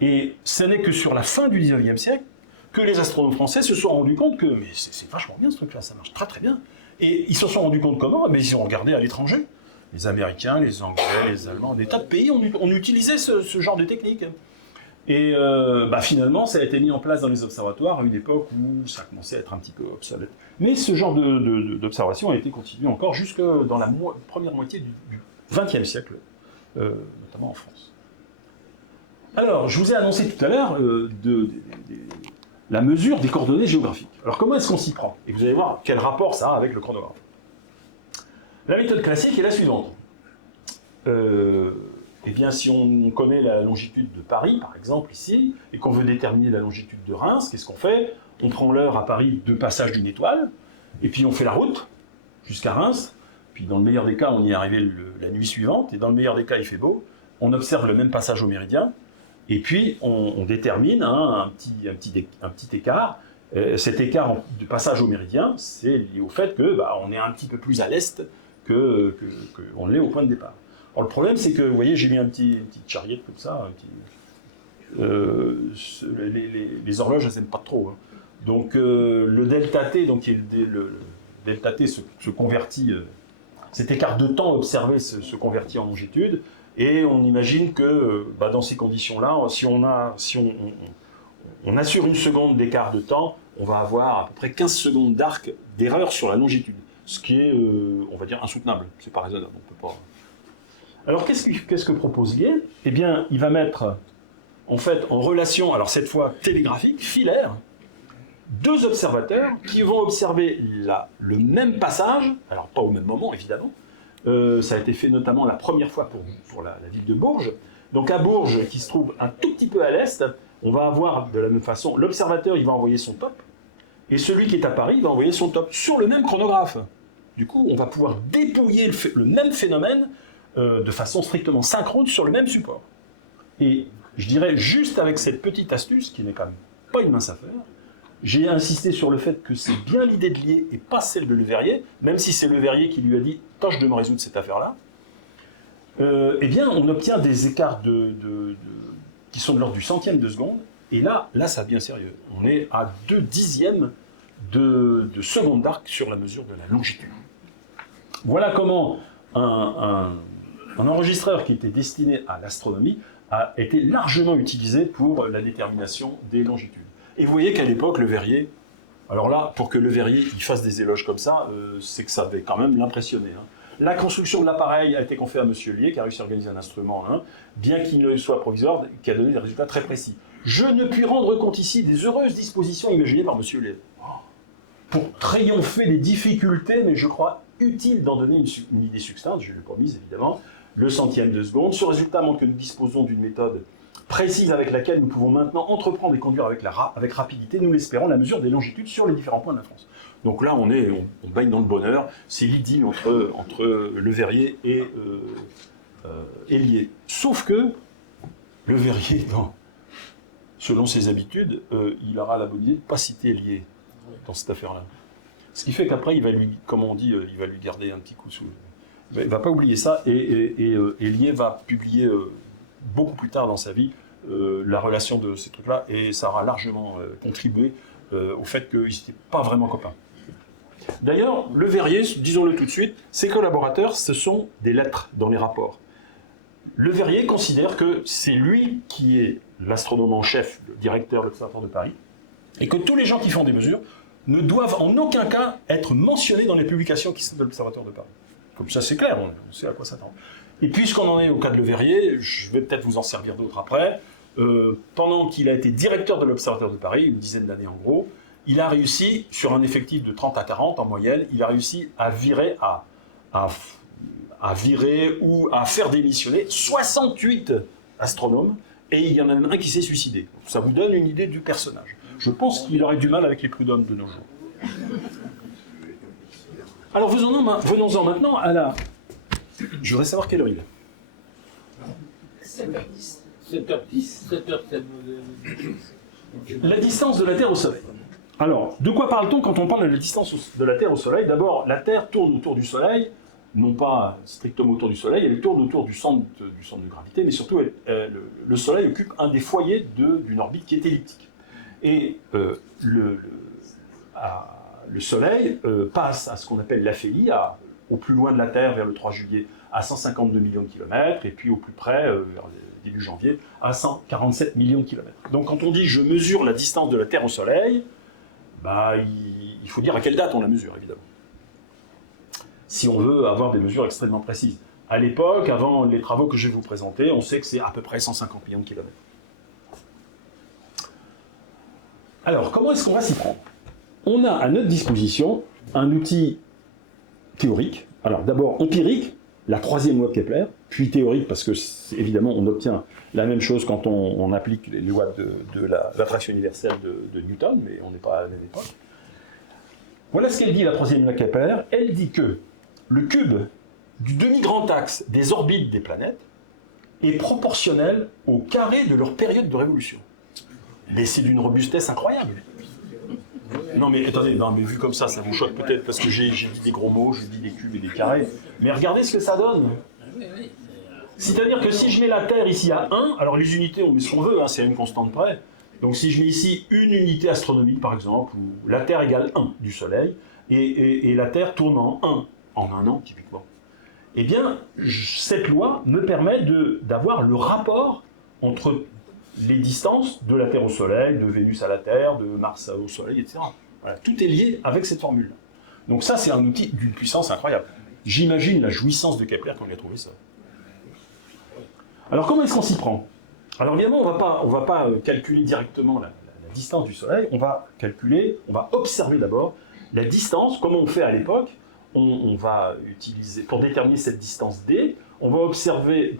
et ce n'est que sur la fin du 19e siècle que les astronomes français se sont rendus compte que mais c'est vachement bien ce truc-là, ça marche très très bien. Et ils se sont rendus compte comment? Mais ils ont regardé à l'étranger. Les Américains, les Anglais, les Allemands, des tas de pays ont utilisé ce genre de technique. Et finalement, ça a été mis en place dans les observatoires à une époque où ça commençait à être un petit peu obsolète. Mais ce genre d'observation a été continué encore jusque dans la première moitié du XXe siècle, notamment en France. Alors, je vous ai annoncé tout à l'heure la mesure des coordonnées géographiques. Alors, comment est-ce qu'on s'y prend? Et vous allez voir quel rapport ça a avec le chronographe. La méthode classique est la suivante. Eh bien, si on connaît la longitude de Paris, par exemple, ici, et qu'on veut déterminer la longitude de Reims, qu'est-ce qu'on fait? On prend l'heure à Paris de passage d'une étoile, et puis on fait la route jusqu'à Reims, puis dans le meilleur des cas, on y est arrivé la nuit suivante, et dans le meilleur des cas, il fait beau, on observe le même passage au méridien, et puis on détermine un petit écart. Cet écart de passage au méridien, c'est lié au fait que on est un petit peu plus à l'est qu'on l'est au point de départ. Alors le problème, c'est que, vous voyez, j'ai mis une petite charriette comme ça, les horloges, elles n'aiment pas trop. Hein. Donc le delta t, donc le delta t se convertit, cet écart de temps observé se convertit en longitude, et on imagine que dans ces conditions-là, si on assure une seconde d'écart de temps, on va avoir à peu près 15 secondes d'arc d'erreur sur la longitude, ce qui est, on va dire, insoutenable. C'est pas raisonnable, on peut pas... Alors, qu'est-ce que propose Lié? Eh bien, il va mettre, en fait, en relation, alors cette fois télégraphique, filaire, deux observateurs qui vont observer le même passage, alors pas au même moment, évidemment. Ça a été fait notamment la première fois pour la ville de Bourges. Donc, à Bourges, qui se trouve un tout petit peu à l'est, on va avoir de la même façon, l'observateur, il va envoyer son top, et celui qui est à Paris, il va envoyer son top sur le même chronographe. Du coup, on va pouvoir dépouiller le même phénomène de façon strictement synchrone sur le même support. Et je dirais, juste avec cette petite astuce, qui n'est quand même pas une mince affaire, j'ai insisté sur le fait que c'est bien l'idée de Lié et pas celle de Le Verrier, même si c'est Le Verrier qui lui a dit « tâche de me résoudre cette affaire-là », eh bien, on obtient des écarts qui sont de l'ordre du centième de seconde, et là, ça devient sérieux. On est à 2/10 de seconde d'arc sur la mesure de la longitude. Voilà comment un enregistreur qui était destiné à l'astronomie a été largement utilisé pour la détermination des longitudes. Et vous voyez qu'à l'époque, Le Verrier, alors là, pour que Le Verrier il fasse des éloges comme ça, c'est que ça avait quand même l'impressionné. Hein. La construction de l'appareil a été confiée à M. Lié, qui a réussi à organiser un instrument, bien qu'il ne soit provisoire, qui a donné des résultats très précis. Je ne puis rendre compte ici des heureuses dispositions imaginées par M. Lié. Pour triompher des difficultés, mais je crois utile d'en donner une idée succincte, je l'ai promise évidemment, le centième de seconde. Ce résultat montre que nous disposons d'une méthode précise avec laquelle nous pouvons maintenant entreprendre et conduire avec rapidité, nous l'espérons, la mesure des longitudes sur les différents points de la France. Donc là, on baigne dans le bonheur, c'est l'idylle entre Le Verrier et Lié. Sauf que Le Verrier, selon ses habitudes, il aura la bonne idée de ne pas citer Lié dans cette affaire-là. Ce qui fait qu'après, il va lui, comme on dit, il va lui garder un petit coup sous... Il ne va pas oublier ça, et Lié va publier beaucoup plus tard dans sa vie la relation de ces trucs-là, et ça aura largement contribué au fait qu'ils n'étaient pas vraiment copains. D'ailleurs, Le Verrier, disons-le tout de suite, ses collaborateurs, ce sont des lettres dans les rapports. Le Verrier considère que c'est lui qui est l'astronome en chef, le directeur de l'Observatoire de Paris, et que tous les gens qui font des mesures ne doivent en aucun cas être mentionnés dans les publications qui sont de l'Observatoire de Paris. Comme ça, c'est clair, on sait à quoi s'attendre. Et puisqu'on en est au cas de Le Verrier, je vais peut-être vous en servir d'autres après. Pendant qu'il a été directeur de l'Observatoire de Paris, une dizaine d'années en gros, il a réussi, sur un effectif de 30 à 40 en moyenne, il a réussi à virer, à virer ou à faire démissionner 68 astronomes, et il y en a même un qui s'est suicidé. Ça vous donne une idée du personnage. Je pense qu'il aurait du mal avec les prud'hommes de nos jours. Alors venons-en maintenant à la... Je voudrais savoir quelle heure il est. 7h10, 7h07. La distance de la Terre au Soleil. Alors, de quoi parle-t-on quand on parle de la distance de la Terre au Soleil? D'abord, la Terre tourne autour du Soleil, non pas strictement autour du Soleil, elle tourne autour du centre de gravité, mais surtout, le Soleil occupe un des foyers d'une orbite qui est elliptique. Et le Soleil passe à ce qu'on appelle l'aphélie, au plus loin de la Terre, vers le 3 juillet, à 152 millions de kilomètres, et puis au plus près, vers début janvier, à 147 millions de kilomètres. Donc quand on dit « je mesure la distance de la Terre au Soleil », bah, il faut dire à quelle date on la mesure, évidemment. Si on veut avoir des mesures extrêmement précises. À l'époque, avant les travaux que je vais vous présenter, on sait que c'est à peu près 150 millions de kilomètres. Alors, comment est-ce qu'on va s'y prendre? On a à notre disposition un outil théorique, alors d'abord empirique, la troisième loi de Kepler, puis théorique, parce que évidemment on obtient la même chose quand on applique les lois de l'attraction universelle de Newton, mais on n'est pas à la même époque. Voilà ce qu'elle dit, la troisième loi de Kepler. Elle dit que le cube du demi-grand axe des orbites des planètes est proportionnel au carré de leur période de révolution. Mais c'est d'une robustesse incroyable. Non mais attendez, non, mais vu comme ça vous choque peut-être parce que j'ai dit des gros mots, j'ai dit des cubes et des carrés, mais regardez ce que ça donne. C'est-à-dire que si je mets la Terre ici à 1, alors les unités on met ce qu'on veut, hein, c'est à une constante près, donc si je mets ici une unité astronomique par exemple, où la Terre égale 1 du Soleil, et la Terre tourne en un an typiquement, eh bien cette loi me permet d'avoir le rapport entre les distances de la Terre au Soleil, de Vénus à la Terre, de Mars au Soleil, etc. Voilà, tout est lié avec cette formule-là. Donc ça, c'est un outil d'une puissance incroyable. J'imagine la jouissance de Kepler quand il a trouvé ça. Alors comment est-ce qu'on s'y prend? Alors évidemment, on va pas calculer directement la distance du Soleil, on va observer d'abord la distance, comme on fait à l'époque. On va utiliser, pour déterminer cette distance D, on va observer,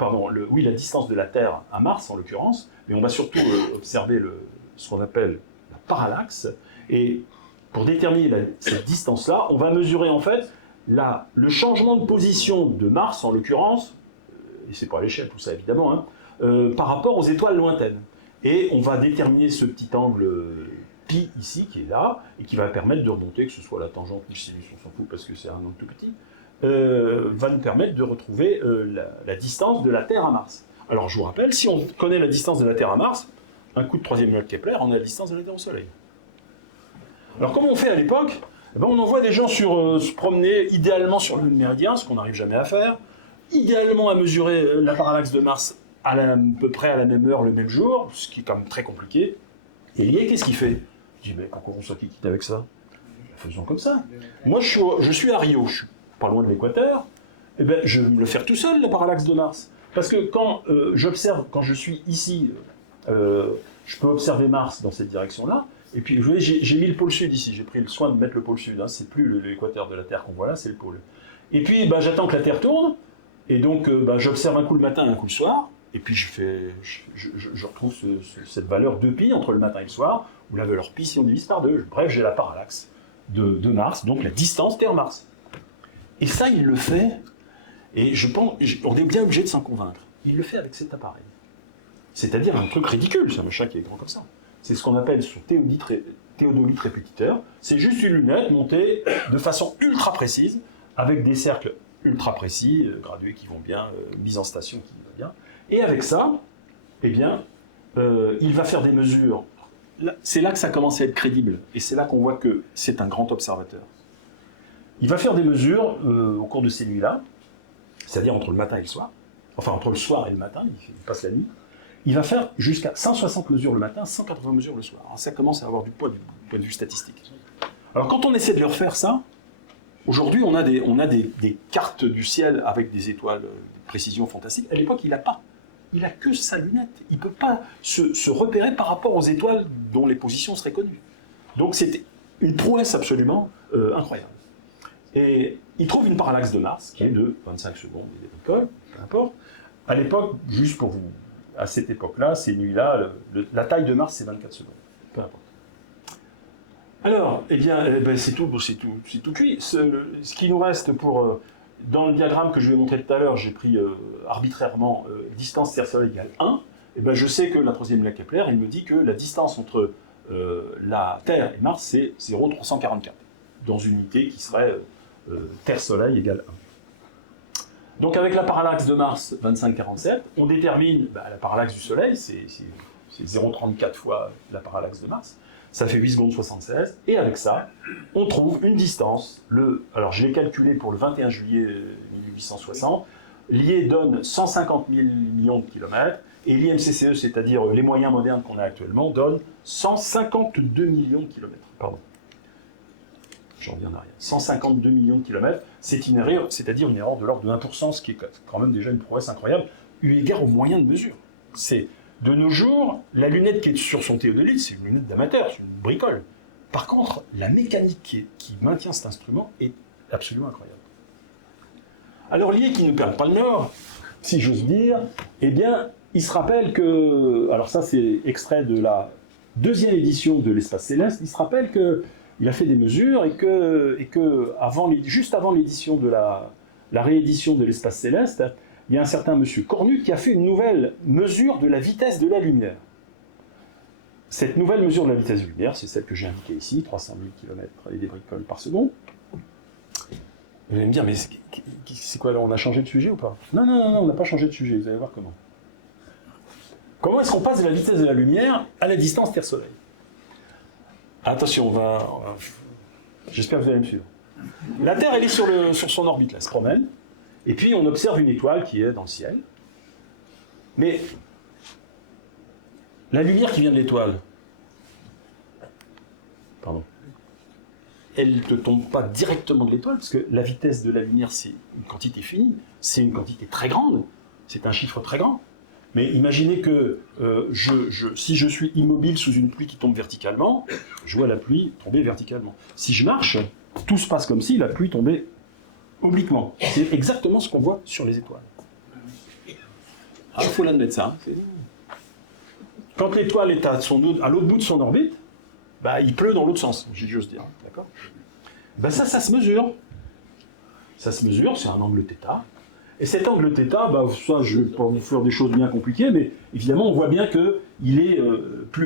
la distance de la Terre à Mars en l'occurrence, mais on va surtout observer ce qu'on appelle la parallaxe, et pour déterminer cette distance-là, on va mesurer en fait le changement de position de Mars en l'occurrence, et c'est pas à l'échelle tout ça évidemment, hein, par rapport aux étoiles lointaines. Et on va déterminer ce petit angle pi ici, qui est là, et qui va permettre de remonter, que ce soit la tangente ou le sinus, on s'en fout parce que c'est un angle tout petit, va nous permettre de retrouver la distance de la Terre à Mars. Alors je vous rappelle, si on connaît la distance de la Terre à Mars, un coup de troisième loi de Kepler, on a la distance de la Terre au Soleil. Alors comment on fait à l'époque? On envoie des gens se promener idéalement sur le méridien, ce qu'on n'arrive jamais à faire, idéalement à mesurer la parallaxe de Mars à peu près à la même heure, le même jour, ce qui est quand même très compliqué. Et Lié, qu'est-ce qu'il fait? Je dis, mais pourquoi on soit quitte avec ça? Faisons comme ça. Moi, je suis à Rio, je suis pas loin de l'équateur, et je vais me le faire tout seul, la parallaxe de Mars. Parce que quand j'observe, quand je suis ici, je peux observer Mars dans cette direction-là, et puis vous voyez, j'ai mis le pôle sud ici, j'ai pris le soin de mettre le pôle sud, hein, c'est plus l'équateur de la Terre qu'on voit là, c'est le pôle. Et puis j'attends que la Terre tourne, et donc j'observe un coup le matin et un coup le soir, et puis je retrouve cette valeur 2π entre le matin et le soir, ou la valeur π si on divise par 2. Bref, j'ai la parallaxe de Mars, donc la distance Terre-Mars. Et ça, il le fait, et je pense, on est bien obligé de s'en convaincre. Il le fait avec cet appareil. C'est-à-dire un truc ridicule, c'est un machin qui est grand comme ça. C'est ce qu'on appelle son théodolite répétiteur. C'est juste une lunette montée de façon ultra précise, avec des cercles ultra précis, gradués qui vont bien, mise en station qui va bien. Et avec ça, eh bien, il va faire des mesures. C'est là que ça commence à être crédible, et c'est là qu'on voit que c'est un grand observateur. Il va faire des mesures au cours de ces nuits-là, c'est-à-dire entre le matin et le soir, enfin entre le soir et le matin, il passe la nuit. Il va faire jusqu'à 160 mesures le matin, 180 mesures le soir. Alors ça commence à avoir du poids du point de vue statistique. Alors quand on essaie de leur faire ça, aujourd'hui on a des cartes du ciel avec des étoiles de précision fantastique. À l'époque, il n'a pas. Il n'a que sa lunette. Il ne peut pas se repérer par rapport aux étoiles dont les positions seraient connues. Donc c'était une prouesse absolument incroyable. Et il trouve une parallaxe de Mars qui est de 25 secondes, peu importe. À l'époque, juste pour vous, à cette époque-là, ces nuits-là, la taille de Mars c'est 24 secondes, peu importe. Alors, eh bien, c'est tout cuit. Ce qui nous reste pour dans le diagramme que je vais montrer tout à l'heure, j'ai pris arbitrairement distance Terre-Soleil égale 1. eh ben, je sais que la troisième loi Kepler, il me dit que la distance entre la Terre et Mars, c'est 0,344, dans une unité qui serait Terre-Soleil égale 1. Donc avec la parallaxe de Mars 2547, on détermine la parallaxe du Soleil, c'est 0,34 fois la parallaxe de Mars, ça fait 8 secondes 76, et avec ça, on trouve une distance, alors je l'ai calculé pour le 21 juillet 1860, l'IE donne 150 000 millions de kilomètres, et l'IMCCE, c'est-à-dire les moyens modernes qu'on a actuellement, donne 152 millions de kilomètres. Pardon. J'en reviens en arrière. 152 millions de kilomètres, c'est-à-dire une erreur de l'ordre de 1%, ce qui est quand même déjà une prouesse incroyable, eu égard aux moyens de mesure. C'est, de nos jours, la lunette qui est sur son théodolite, c'est une lunette d'amateur, c'est une bricole. Par contre, la mécanique qui maintient cet instrument est absolument incroyable. Alors l'IE qui ne perd pas le nord, si j'ose dire, eh bien, il se rappelle que, alors ça c'est extrait de la deuxième édition de l'Espace Céleste, il se rappelle qu'il a fait des mesures et que juste avant l'édition de la réédition de l'Espace Céleste, il y a un certain monsieur Cornu qui a fait une nouvelle mesure de la vitesse de la lumière. Cette nouvelle mesure de la vitesse de la lumière, c'est celle que j'ai indiquée ici, 300 000 km et des bricoles par seconde. Vous allez me dire, mais c'est quoi, là, on a changé de sujet ou pas? Non, on n'a pas changé de sujet, vous allez voir comment. Comment est-ce qu'on passe de la vitesse de la lumière à la distance Terre-Soleil? Attention, j'espère que vous allez me suivre. La Terre, elle est sur son orbite, là, elle se promène, et puis on observe une étoile qui est dans le ciel. Mais la lumière qui vient de l'étoile, pardon, elle ne tombe pas directement de l'étoile, parce que la vitesse de la lumière, c'est une quantité finie, c'est une quantité très grande, c'est un chiffre très grand. Mais imaginez que si je suis immobile sous une pluie qui tombe verticalement, je vois la pluie tomber verticalement. Si je marche, tout se passe comme si la pluie tombait obliquement. C'est exactement ce qu'on voit sur les étoiles. Ah, il faut l'admettre ça. Quand l'étoile est à l'autre bout de son orbite, il pleut dans l'autre sens, j'ose dire. D'accord ? Ça se mesure. Ça se mesure, c'est un angle θ. Et cet angle θ, ça, je ne vais pas vous faire des choses bien compliquées, mais évidemment, on voit bien qu'il est plus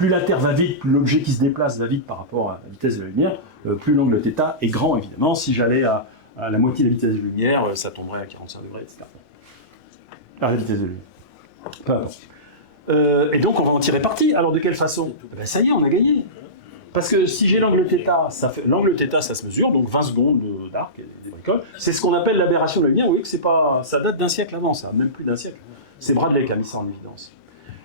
la Terre va vite, plus l'objet qui se déplace va vite par rapport à la vitesse de la lumière, plus l'angle θ est grand, évidemment. Si j'allais à la moitié de la vitesse de la lumière, ça tomberait à 45 degrés, etc. À la vitesse de la lumière. Peu importe. Et donc, on va en tirer parti. Alors, de quelle façon? Ça y est, on a gagné. Parce que si j'ai l'angle θ, l'angle θ, ça se mesure, donc 20 secondes d'arc et des bricoles. C'est ce qu'on appelle l'aberration de la lumière. Vous voyez que ça date d'un siècle avant, ça, même plus d'un siècle. C'est Bradley qui a mis ça en évidence.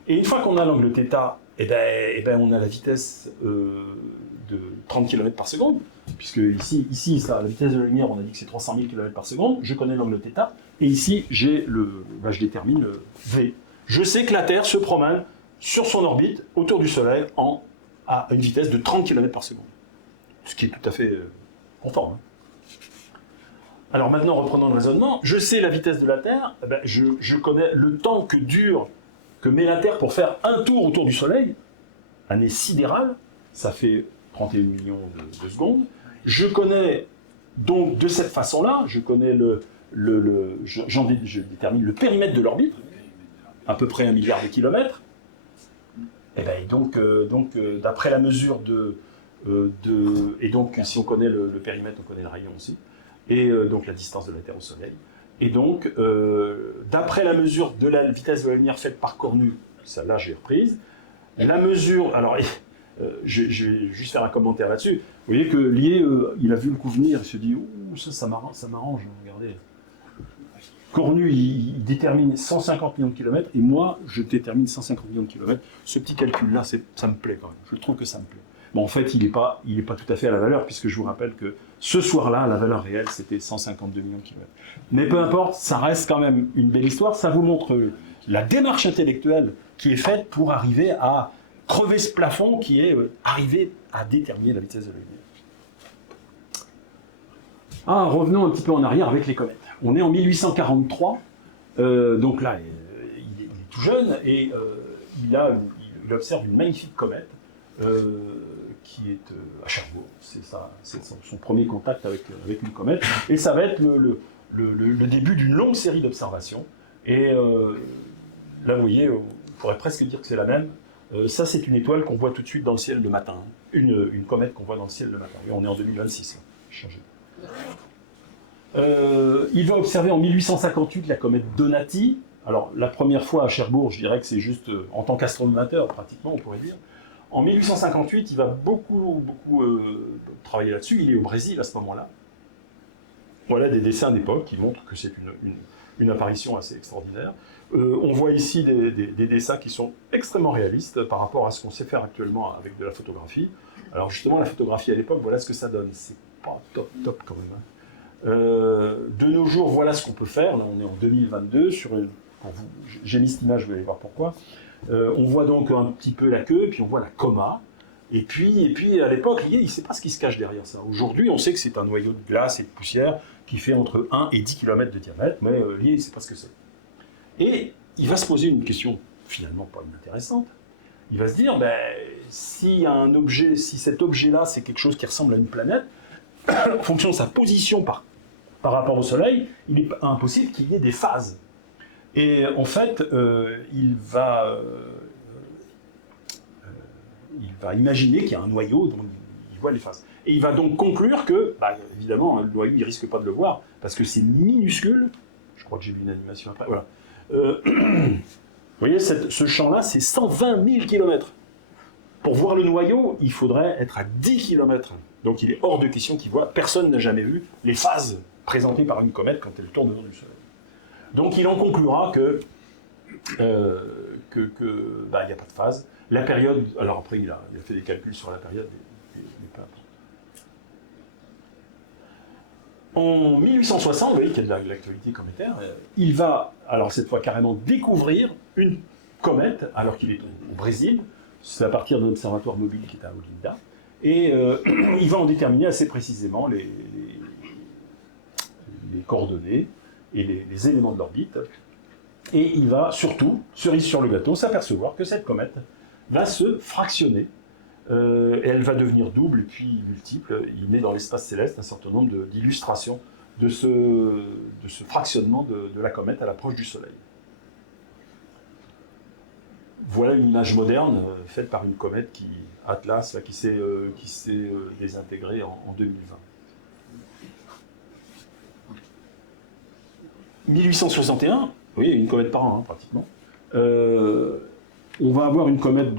Et une fois qu'on a l'angle θ, on a la vitesse de 30 km par seconde, puisque ici la vitesse de la lumière, on a dit que c'est 300 000 km par seconde, je connais l'angle θ, et ici, je détermine V. Je sais que la Terre se promène sur son orbite autour du Soleil à une vitesse de 30 km par seconde. Ce qui est tout à fait conforme. Alors maintenant, reprenons le raisonnement. Je sais la vitesse de la Terre, je connais le temps que met la Terre pour faire un tour autour du Soleil, année sidérale, ça fait 31 millions de secondes. Je connais donc de cette façon-là, je connais je détermine le périmètre de l'orbite, à peu près 1 milliard de kilomètres. Et donc, d'après la mesure et donc si on connaît le périmètre, on connaît le rayon aussi, et donc la distance de la Terre au Soleil. Et donc, d'après la mesure de la vitesse de la lumière faite par Cornu, ça là j'ai reprise, la mesure, alors je vais juste faire un commentaire là-dessus, vous voyez que Lié, il a vu le coup venir, il se dit, ouh, ça m'arrange, regardez. Cornu, il détermine 150 millions de kilomètres, et moi, je détermine 150 millions de kilomètres. Ce petit calcul-là, ça me plaît quand même. Je trouve que ça me plaît. Bon, en fait, il n'est pas tout à fait à la valeur, puisque je vous rappelle que ce soir-là, la valeur réelle, c'était 152 millions de kilomètres. Mais peu importe, ça reste quand même une belle histoire. Ça vous montre la démarche intellectuelle qui est faite pour arriver à crever ce plafond qui est arrivé à déterminer la vitesse de la lumière. Revenons un petit peu en arrière avec les comètes. On est en 1843, donc là, il est tout jeune, et il observe une magnifique comète qui est à Cherbourg. C'est son premier contact avec une comète, et ça va être le début d'une longue série d'observations. Et là, vous voyez, on pourrait presque dire que c'est la même. Ça, c'est une étoile qu'on voit tout de suite dans le ciel le matin. Hein. Une comète qu'on voit dans le ciel le matin. Et on est en 2026. Là. Changé. Il va observer en 1858 la comète Donati. Alors, la première fois à Cherbourg, je dirais que c'est juste en tant qu'astronomateur, pratiquement, on pourrait dire. En 1858, il va beaucoup travailler là-dessus. Il est au Brésil à ce moment-là. Voilà des dessins d'époque qui montrent que c'est une apparition assez extraordinaire. On voit ici des dessins qui sont extrêmement réalistes par rapport à ce qu'on sait faire actuellement avec de la photographie. Alors justement, la photographie à l'époque, voilà ce que ça donne. C'est pas top quand même. Hein. De nos jours, voilà ce qu'on peut faire. Là, on est en 2022. J'ai mis cette image, vous allez voir pourquoi. On voit donc un petit peu la queue, puis on voit la coma. Et puis à l'époque, il ne sait pas ce qui se cache derrière ça. Aujourd'hui, on sait que c'est un noyau de glace et de poussière qui fait entre 1 et 10 km de diamètre, mais Lié, il ne sait pas ce que c'est. Et il va se poser une question finalement pas inintéressante. Il va se dire, si cet objet-là, c'est quelque chose qui ressemble à une planète, en fonction de sa position par rapport au Soleil, il est impossible qu'il y ait des phases. Et en fait, il va imaginer qu'il y a un noyau dont il voit les phases. Et il va donc conclure que, évidemment, le noyau, il ne risque pas de le voir, parce que c'est minuscule. Je crois que j'ai vu une animation après. Voilà. Vous voyez, ce champ-là, c'est 120 000 km. Pour voir le noyau, il faudrait être à 10 km. Donc il est hors de question qu'il voit. Personne n'a jamais vu les phases présentées par une comète quand elle tourne autour du Soleil. Donc il en conclura que il n'y a pas de phase. La période, alors après il a fait des calculs sur la période, mais peu importe. En 1860, vous voyez qu'il y a de l'actualité cométaire, il va, alors cette fois carrément, découvrir une comète, alors qu'il est au Brésil, c'est à partir d'un observatoire mobile qui est à Olinda, et il va en déterminer assez précisément les coordonnées et les éléments de l'orbite, et il va surtout, cerise sur le gâteau, s'apercevoir que cette comète va se fractionner, et elle va devenir double et puis multiple. Il met dans l'espace céleste un certain nombre d'illustrations de ce fractionnement de la comète à l'approche du Soleil. Voilà une image moderne faite par une comète Atlas qui s'est désintégrée en 2020. 1861, vous voyez, une comète par an, hein, pratiquement. On va avoir une comète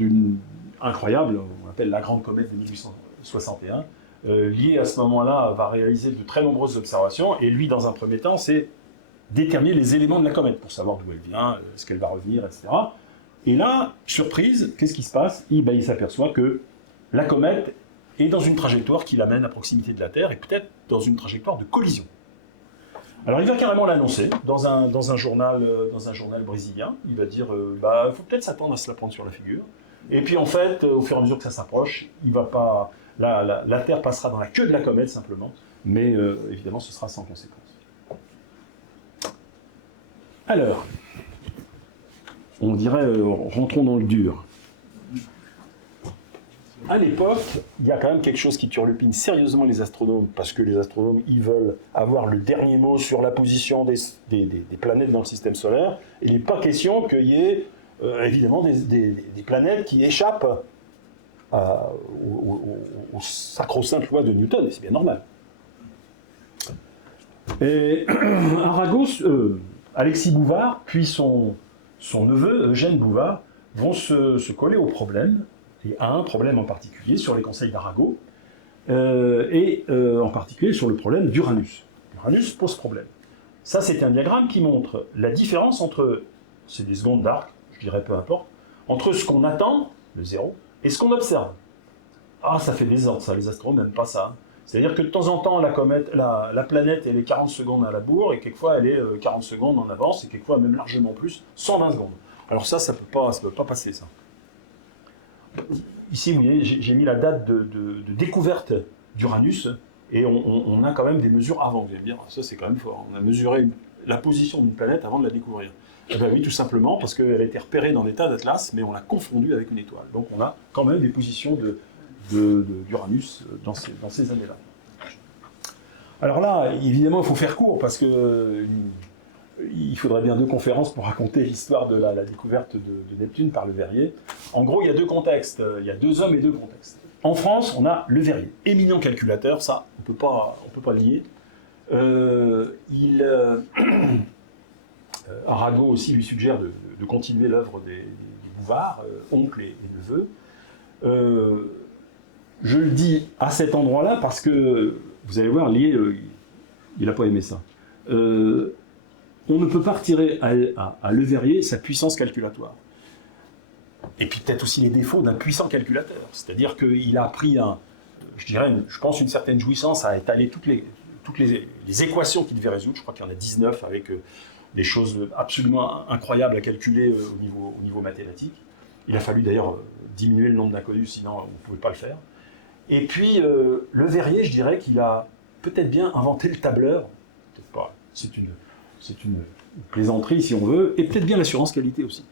incroyable, on appelle la grande comète de 1861. Lié à ce moment-là, va réaliser de très nombreuses observations, et lui, dans un premier temps, c'est déterminer les éléments de la comète, pour savoir d'où elle vient, est-ce qu'elle va revenir, etc. Et là, surprise, qu'est-ce qui se passe? Il s'aperçoit que la comète est dans une trajectoire qui l'amène à proximité de la Terre, et peut-être dans une trajectoire de collision. Alors il va carrément l'annoncer dans un journal brésilien. Il va dire il faut peut-être s'attendre à se la prendre sur la figure. Et puis en fait, au fur et à mesure que ça s'approche, il va pas, la Terre passera dans la queue de la comète simplement, mais évidemment ce sera sans conséquence. Alors, on dirait, rentrons dans le dur. À l'époque, il y a quand même quelque chose qui turlupine sérieusement les astronomes, parce que les astronomes, ils veulent avoir le dernier mot sur la position des planètes dans le système solaire. Et il n'est pas question qu'il y ait, évidemment, des planètes qui échappent aux sacro-saintes lois de Newton, et c'est bien normal. Et Alexis Bouvard, puis son neveu, Eugène Bouvard, vont se coller au problème, et à un problème en particulier, sur les conseils d'Arago, et en particulier sur le problème d'Uranus. Uranus pose problème. Ça, c'est un diagramme qui montre la différence entre, c'est des secondes d'arc, je dirais peu importe, entre ce qu'on attend, le 0, et ce qu'on observe. Ah, ça fait des ordres, ça, les astronomes n'aiment pas ça. C'est-à-dire que de temps en temps, la planète, elle est 40 secondes à la bourre, et quelquefois, elle est 40 secondes en avance, et quelquefois même largement plus, 120 secondes. Alors ça peut pas passer, ça. Ici, vous voyez, j'ai mis la date de découverte d'Uranus, et on a quand même des mesures avant. Vous allez me dire, ça c'est quand même fort. On a mesuré la position d'une planète avant de la découvrir. Eh bien oui, tout simplement parce qu'elle a été repérée dans l'état d'Atlas, mais on l'a confondue avec une étoile. Donc on a quand même des positions d'Uranus dans ces années-là. Alors là, évidemment, il faut faire court, parce que il faudrait bien 2 conférences pour raconter l'histoire de la découverte de Neptune par Le Verrier. En gros, il y a 2 contextes, il y a 2 hommes et 2 contextes. En France, on a Le Verrier, éminent calculateur, ça, on peut pas le nier. Arago aussi lui suggère de continuer l'œuvre des Bouvard, oncle et neveu. Je le dis à cet endroit-là parce que, vous allez voir, Lié, il n'a pas aimé ça. On ne peut pas retirer à Le Verrier sa puissance calculatoire. Et puis peut-être aussi les défauts d'un puissant calculateur. C'est-à-dire qu'il a appris, je pense, une certaine jouissance à étaler toutes les équations qu'il devait résoudre. Je crois qu'il y en a 19 avec des choses absolument incroyables à calculer au niveau mathématique. Il a fallu d'ailleurs diminuer le nombre d'inconnus, sinon on ne pouvait pas le faire. Et puis, Le Verrier, je dirais qu'il a peut-être bien inventé le tableur. Peut-être pas, c'est une plaisanterie si on veut, et peut-être bien l'assurance qualité aussi.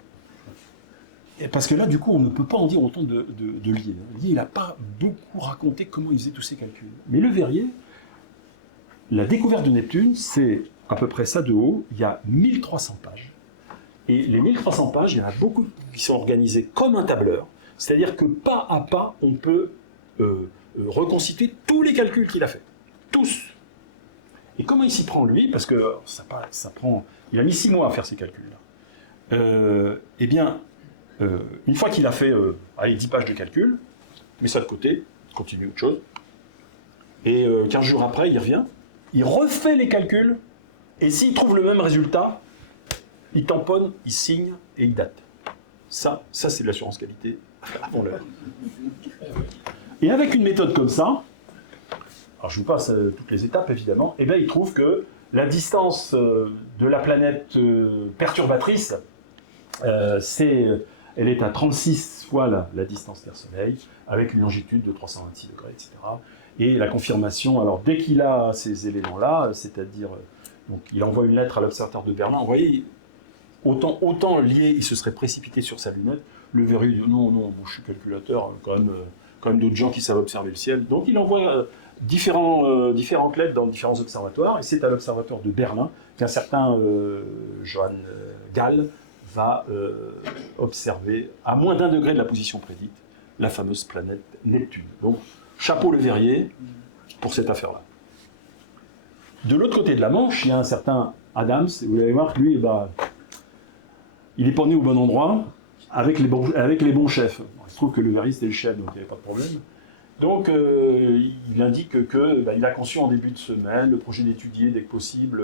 Parce que là, du coup, on ne peut pas en dire autant de Lié. Lié, il n'a pas beaucoup raconté comment il faisait tous ses calculs. Mais Le Verrier, la découverte de Neptune, c'est à peu près ça de haut. Il y a 1300 pages. Et les 1300 pages, il y en a beaucoup qui sont organisées comme un tableur. C'est-à-dire que pas à pas, on peut reconstituer tous les calculs qu'il a fait. Tous. Et comment il s'y prend, lui? Parce que ça prend... Il a mis 6 mois à faire ces calculs-là. Eh bien, une fois qu'il a fait 10 pages de calcul, il met ça de côté, il continue autre chose. Et 15 jours après, il revient, il refait les calculs, et s'il trouve le même résultat, il tamponne, il signe et il date. Ça c'est de l'assurance qualité avant l'heure. Et avec une méthode comme ça, alors je vous passe toutes les étapes évidemment, et bien il trouve que la distance de la planète perturbatrice, elle est à 36 fois la distance Terre-Soleil, avec une longitude de 326 degrés, etc. Et la confirmation, alors dès qu'il a ces éléments-là, c'est-à-dire, donc il envoie une lettre à l'observateur de Berlin, vous voyez, autant Lié, il se serait précipité sur sa lunette, Le Verrier dit non, moi je suis calculateur, quand même d'autres gens qui savent observer le ciel. Donc il envoie différentes lettres dans différents observatoires, et c'est à l'observatoire de Berlin qu'un certain Johann Gall va observer, à moins d'1 degré de la position prédite, la fameuse planète Neptune. Donc, chapeau Le Verrier pour cette affaire-là. De l'autre côté de la Manche, il y a un certain Adams, vous allez voir que lui, il n'est pas né au bon endroit, avec les bons chefs. Il se trouve que Le Verrier c'était le chef, donc il n'y avait pas de problème. Donc, il indique qu'il a conçu en début de semaine le projet d'étudier, dès que possible,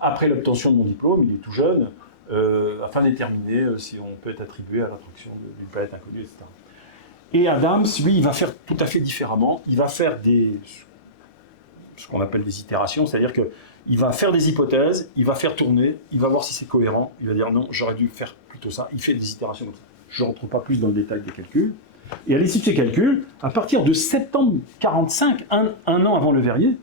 après l'obtention de mon diplôme, il est tout jeune, afin de déterminer si on peut être attribué à l'attraction d'une planète inconnue, etc. Et Adams, lui, il va faire tout à fait différemment. Il va faire ce qu'on appelle des itérations, c'est-à-dire qu'il va faire des hypothèses, il va faire tourner, il va voir si c'est cohérent, il va dire non, j'aurais dû faire plutôt ça. Il fait des itérations comme ça. Je ne rentre pas plus dans le détail des calculs. Et à l'issue de ces calculs, à partir de septembre 1945, un an avant Le Verrier,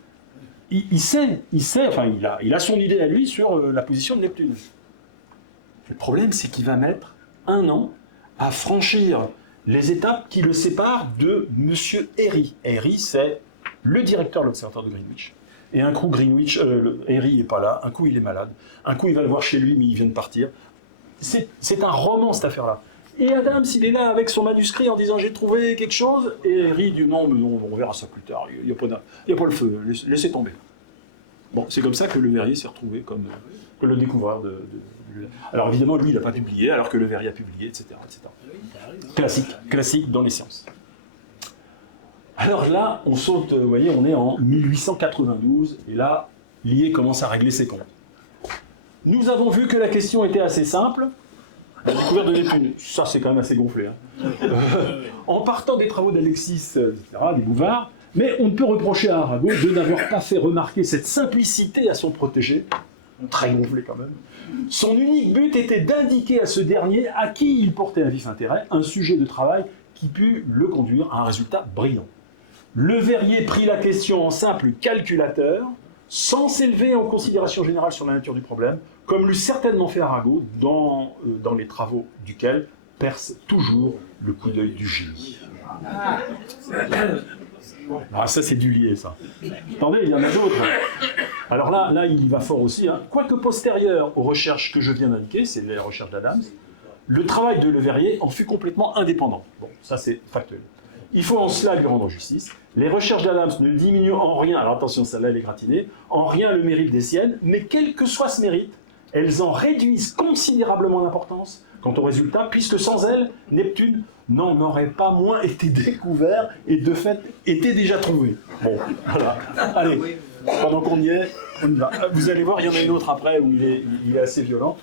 il sait, enfin, il a son idée à lui sur la position de Neptune. Le problème, c'est qu'il va mettre 1 an à franchir les étapes qui le séparent de M. Airy. Airy, c'est le directeur de l'observatoire de Greenwich. Et un coup, Airy n'est pas là, un coup, il est malade, un coup, il va le voir chez lui, mais il vient de partir. C'est un roman, cette affaire-là. Et Adams, il est là avec son manuscrit en disant « j'ai trouvé quelque chose », et Airy dit « non, mais on verra ça plus tard, il n'y a pas le feu, laissez tomber ». Bon, c'est comme ça que Le Verrier s'est retrouvé comme le découvreur de... Alors évidemment, lui, il n'a pas publié, alors que Le Verrier a publié, etc. Classique dans les sciences. Alors là, on saute, vous voyez, on est en 1892, et là, Lié commence à régler ses comptes. Nous avons vu que la question était assez simple. La découverte de Neptune, ça c'est quand même assez gonflé. En partant des travaux d'Alexis, etc., des Bouvard, mais on ne peut reprocher à Arago de n'avoir pas fait remarquer cette simplicité à son protégé, très gonflé quand même. Son unique but était d'indiquer à ce dernier, à qui il portait un vif intérêt, un sujet de travail qui put le conduire à un résultat brillant. Le Verrier prit la question en simple calculateur, sans s'élever en considération générale sur la nature du problème, comme l'eût certainement fait Arago, dans les travaux duquel perce toujours le coup d'œil du génie. Ah, ça c'est du Lié, ça. Attendez, il y en a d'autres. Alors là, il y va fort aussi. Hein. Quoique postérieur aux recherches que je viens d'indiquer, c'est les recherches d'Adams, le travail de Le Verrier en fut complètement indépendant. Bon, ça c'est factuel. Il faut en cela lui rendre justice. Les recherches d'Adams ne diminuent en rien, alors attention, celle-là elle est gratinée, en rien le mérite des siennes, mais quel que soit ce mérite, elles en réduisent considérablement l'importance quant au résultat, puisque sans elles, Neptune n'en aurait pas moins été découvert et de fait était déjà trouvé. Bon, voilà. Allez, pendant qu'on y est, on y va. Vous allez voir, il y en a une autre après où il est assez violent.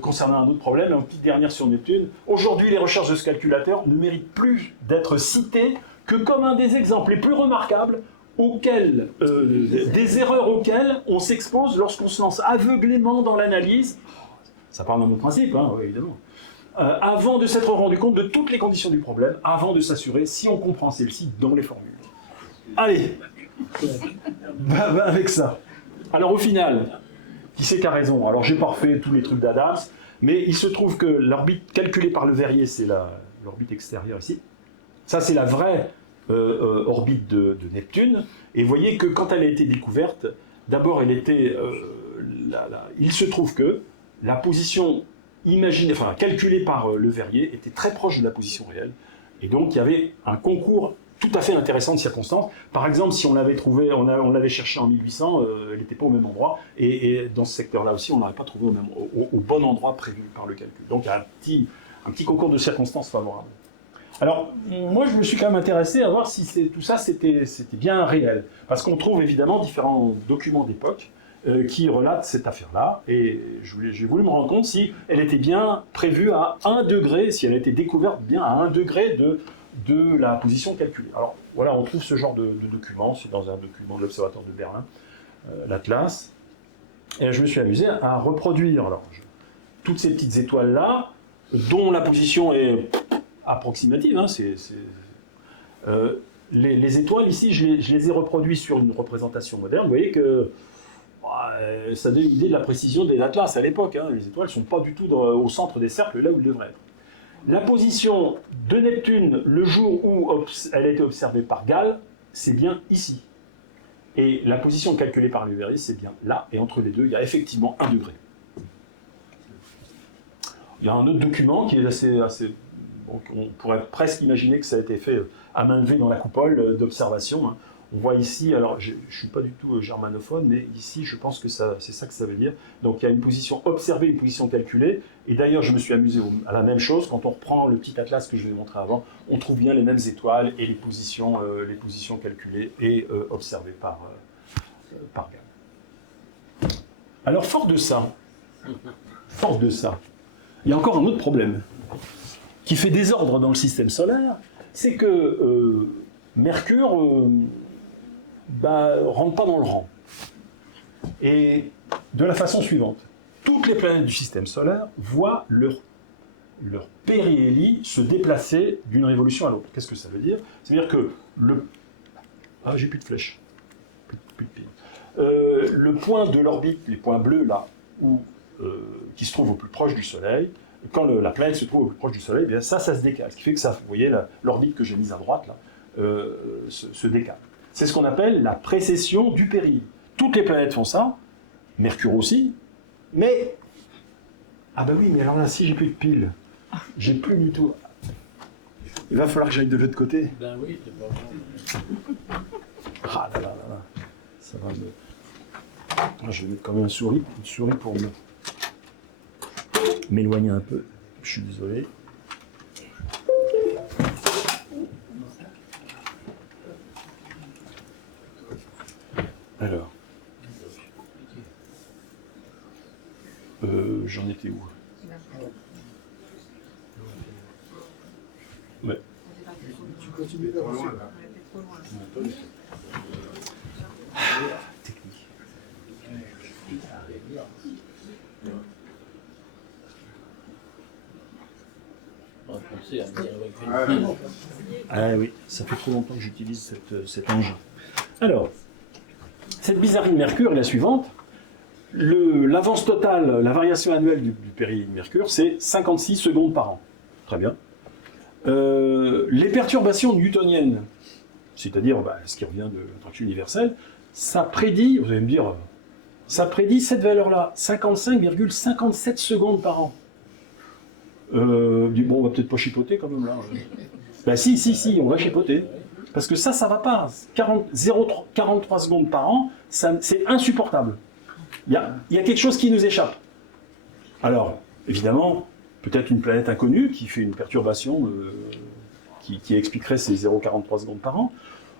Concernant un autre problème, une petite dernière sur Neptune. Aujourd'hui, les recherches de ce calculateur ne méritent plus d'être citées que comme un des exemples les plus remarquables des erreurs auxquelles on s'expose lorsqu'on se lance aveuglément dans l'analyse. Ça part dans mon principe, hein, oui, évidemment. Avant de s'être rendu compte de toutes les conditions du problème, avant de s'assurer si on comprend celle-ci dans les formules. Allez, va avec ça. Alors au final, qui c'est qui a raison? Alors j'ai pas refait tous les trucs d'Adams, mais il se trouve que l'orbite calculée par Le Verrier, c'est l'orbite extérieure ici. Ça c'est la vraie orbite de Neptune. Et vous voyez que quand elle a été découverte, d'abord elle était... il se trouve que la position imaginée, enfin calculée par Le Verrier était très proche de la position réelle. Et donc il y avait un concours tout à fait intéressant de circonstances. Par exemple, si on l'avait trouvé, on l'avait cherché en 1800, elle n'était pas au même endroit, et dans ce secteur-là aussi, on n'aurait pas trouvé au bon endroit prévu par le calcul. Donc, il y a un petit concours de circonstances favorables. Alors, moi, je me suis quand même intéressé à voir si tout ça, c'était bien réel. Parce qu'on trouve évidemment différents documents d'époque qui relatent cette affaire-là, et j'ai voulu me rendre compte si elle était bien prévue à 1 degré, si elle était découverte bien à 1 degré de la position calculée. Alors voilà, on trouve ce genre de document, c'est dans un document de l'Observatoire de Berlin, l'Atlas, et je me suis amusé à reproduire toutes ces petites étoiles-là, dont la position est approximative, hein, les étoiles ici, je les ai reproduites sur une représentation moderne. Vous voyez que ça donne une idée de la précision des atlas à l'époque, hein. Les étoiles ne sont pas du tout au centre des cercles, là où elles devraient être. La position de Neptune, le jour où elle a été observée par Gall, c'est bien ici. Et la position calculée par Le Verrier, c'est bien là. Et entre les deux, il y a effectivement 1 degré. Il y a un autre document qui est assez bon, on pourrait presque imaginer que ça a été fait à main levée dans la coupole d'observation, hein. On voit ici, alors je ne suis pas du tout germanophone, mais ici je pense que c'est ça que ça veut dire. Donc il y a une position observée, une position calculée, et d'ailleurs je me suis amusé à la même chose, quand on reprend le petit atlas que je vous ai montré avant, on trouve bien les mêmes étoiles et les positions calculées et observées par Gall. Alors fort de ça, il y a encore un autre problème qui fait désordre dans le système solaire, c'est que Mercure rentre pas dans le rang. Et de la façon suivante, toutes les planètes du système solaire voient leur périhélie se déplacer d'une révolution à l'autre. Qu'est-ce que ça veut dire? C'est-à-dire que j'ai plus de flèches. Plus de piles. Le point de l'orbite, les points bleus là, qui se trouvent au plus proche du Soleil, quand la planète se trouve au plus proche du Soleil, eh bien ça se décale. Ce qui fait que ça, vous voyez, l'orbite que j'ai mise à droite là, se décale. C'est ce qu'on appelle la précession du périhélie. Toutes les planètes font ça, Mercure aussi, mais... Ah bah oui, mais alors là, si j'ai plus de piles, j'ai plus du tout... Il va falloir que j'aille de l'autre côté. Ben oui, c'est pas bon. Ah là là là là, ça va me... Je vais mettre quand même une souris pour m'éloigner un peu. Je suis désolé. Alors, j'en étais où? Ouais. Tu continues d'avancer. Technique. On va penser à me dire avec une Ah oui, ça fait trop longtemps que j'utilise cet engin. Alors, cette bizarrerie de Mercure est la suivante. L'avance totale, la variation annuelle du périhélie de Mercure, c'est 56 secondes par an. Très bien. Les perturbations newtoniennes, c'est-à-dire ce qui revient de l'attraction universelle, ça prédit, vous allez me dire, ça prédit cette valeur-là, 55,57 secondes par an. Bon, on va peut-être pas chipoter quand même là. Ben si, on va chipoter. Parce que ça va pas. 0,43 secondes par an, c'est insupportable. Il y a quelque chose qui nous échappe. Alors, évidemment, peut-être une planète inconnue qui fait une perturbation qui expliquerait ces 0,43 secondes par an.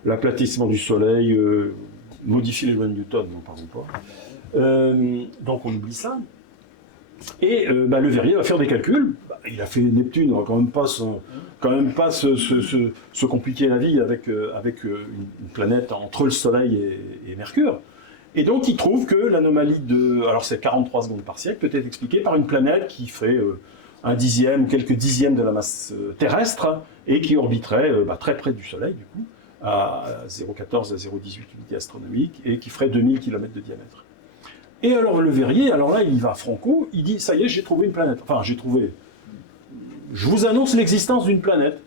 L'aplatissement du Soleil modifie les lois de Newton, n'en parlons pas. Donc on oublie ça. Et Le Verrier va faire des calculs. Il a fait Neptune, on va quand même pas se compliquer la vie avec une planète entre le Soleil et Mercure. Et donc il trouve que l'anomalie alors c'est 43 secondes par siècle, peut être expliquée par une planète qui ferait un dixième, quelques dixièmes de la masse terrestre, et qui orbiterait très près du Soleil, du coup, à 0,14 à 0,18 unités astronomiques, et qui ferait 2000 km de diamètre. Et alors Le Verrier, alors là il va franco, il dit ça y est, j'ai trouvé une planète. Enfin, je vous annonce l'existence d'une planète,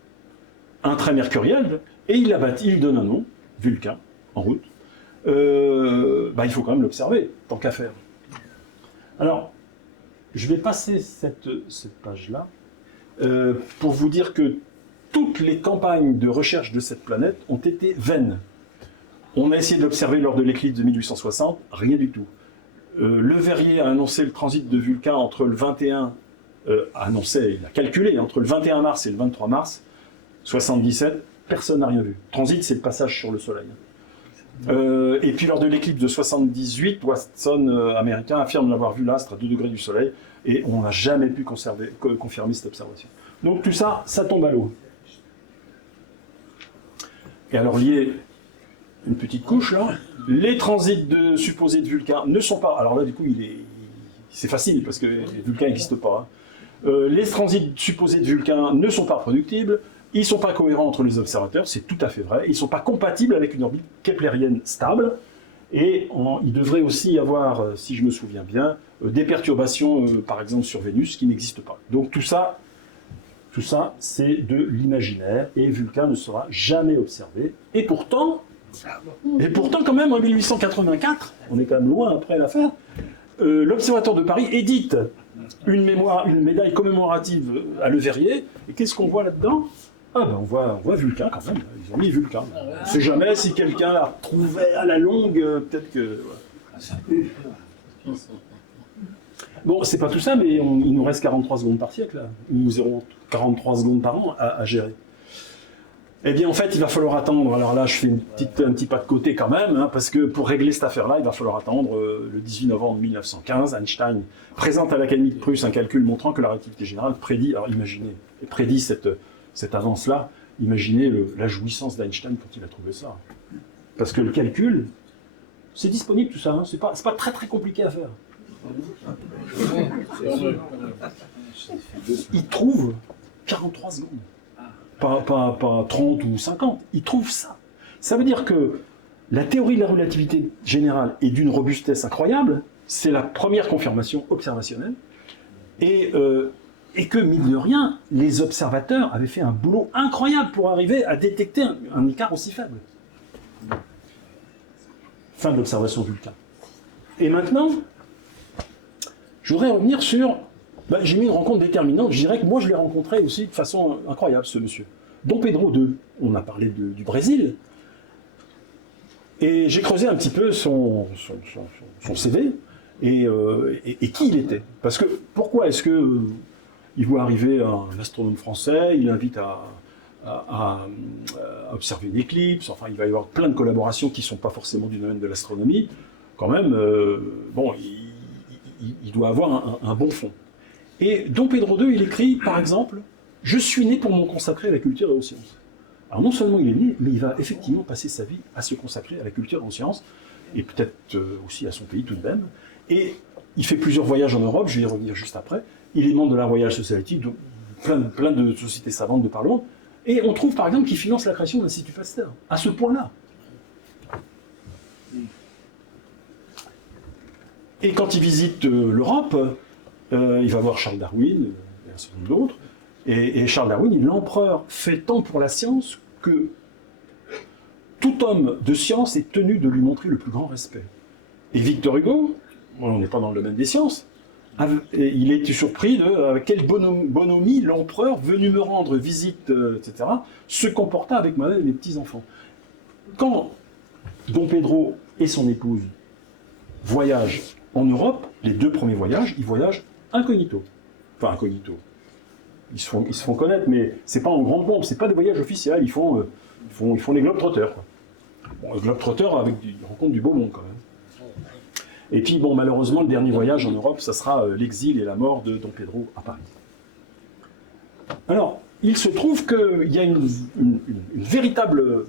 un trait mercuriel, et il la bâtit, il donne un nom, Vulcain, en route. Il faut quand même l'observer, tant qu'à faire. Alors, je vais passer cette page-là pour vous dire que toutes les campagnes de recherche de cette planète ont été vaines. On a essayé de l'observer lors de l'éclipse de 1860, rien du tout. Le Verrier a annoncé le transit de Vulcain entre le 21... il a calculé, entre le 21 mars et le 23 mars 77, personne n'a rien vu. Transit, c'est le passage sur le Soleil. Et puis lors de l'éclipse de 78, Watson américain affirme l'avoir vu l'astre à 2 degrés du Soleil, et on n'a jamais pu confirmer cette observation. Donc tout ça, ça tombe à l'eau. Et alors lié, une petite couche là, les transits supposés de Vulcain ne sont pas... Alors là du coup, c'est facile, parce que Vulcain n'existe pas. Les transits supposés de Vulcain ne sont pas reproductibles, ils ne sont pas cohérents entre les observateurs, c'est tout à fait vrai, ils ne sont pas compatibles avec une orbite keplérienne stable, et il devrait aussi y avoir, si je me souviens bien, des perturbations, par exemple sur Vénus, qui n'existent pas. Donc tout ça c'est de l'imaginaire, et Vulcain ne sera jamais observé, et pourtant quand même en 1884, on est quand même loin après l'affaire, l'Observatoire de Paris édite une médaille commémorative à Le Verrier, et qu'est-ce qu'on voit là-dedans ? On voit Vulcain quand même, ils ont mis Vulcain. On ne sait jamais si quelqu'un l'a retrouvé à la longue, peut-être que... Bon, c'est pas tout ça, mais il nous reste 43 secondes par siècle, là. Nous 43 secondes par an à gérer. Eh bien, en fait, il va falloir attendre. Alors là, je fais un petit pas de côté quand même, parce que pour régler cette affaire-là, il va falloir attendre le 18 novembre 1915. Einstein présente à l'Académie de Prusse un calcul montrant que la relativité générale prédit cette avance-là. Imaginez la jouissance d'Einstein quand il a trouvé ça. Parce que le calcul, c'est disponible tout ça, c'est pas très très compliqué à faire. Il trouve 43 secondes. Pas 30 ou 50, il trouve ça. Ça veut dire que la théorie de la relativité générale est d'une robustesse incroyable, c'est la première confirmation observationnelle, et que, mine de rien, les observateurs avaient fait un boulot incroyable pour arriver à détecter un écart aussi faible. Fin de l'observation Vulcain. Et maintenant, je voudrais revenir sur... j'ai mis une rencontre déterminante, je dirais que moi je l'ai rencontré aussi de façon incroyable, ce monsieur. Dom Pedro II, on a parlé du Brésil, et j'ai creusé un petit peu son CV, et qui il était. Parce que, pourquoi est-ce que il voit arriver un astronome français, il invite à observer une éclipse, enfin il va y avoir plein de collaborations qui ne sont pas forcément du domaine de l'astronomie, quand même, il doit avoir un bon fond. Et Dom Pedro II, il écrit, par exemple, « Je suis né pour me consacrer à la culture et aux sciences ». Alors non seulement il est né, mais il va effectivement passer sa vie à se consacrer à la culture et aux sciences, et peut-être aussi à son pays tout de même. Et il fait plusieurs voyages en Europe, je vais y revenir juste après. Il est membre de la Royal Society, donc plein de sociétés savantes de par le monde. Et on trouve par exemple qu'il finance la création de l'Institut Pasteur, à ce point-là. Et quand il visite l'Europe, il va voir Charles Darwin et un certain nombre d'autres. Et Charles Darwin, l'empereur, fait tant pour la science que tout homme de science est tenu de lui montrer le plus grand respect. Et Victor Hugo, on n'est pas dans le domaine des sciences, il était surpris de avec quelle bonhomie l'empereur, venu me rendre visite, etc., se comporta avec moi-même et mes petits-enfants. Quand Dom Pedro et son épouse voyagent en Europe, les 2 premiers voyages, ils voyagent incognito. Enfin, incognito. Ils se font connaître, mais c'est pas en grande pompe, c'est pas des voyages officiels, ils font les globetrotters, quoi. Bon, les globetrotters, ils rencontrent du beau monde, quand même. Et puis, bon, malheureusement, le dernier voyage en Europe, ça sera l'exil et la mort de Dom Pedro à Paris. Alors, il se trouve qu'il y a une véritable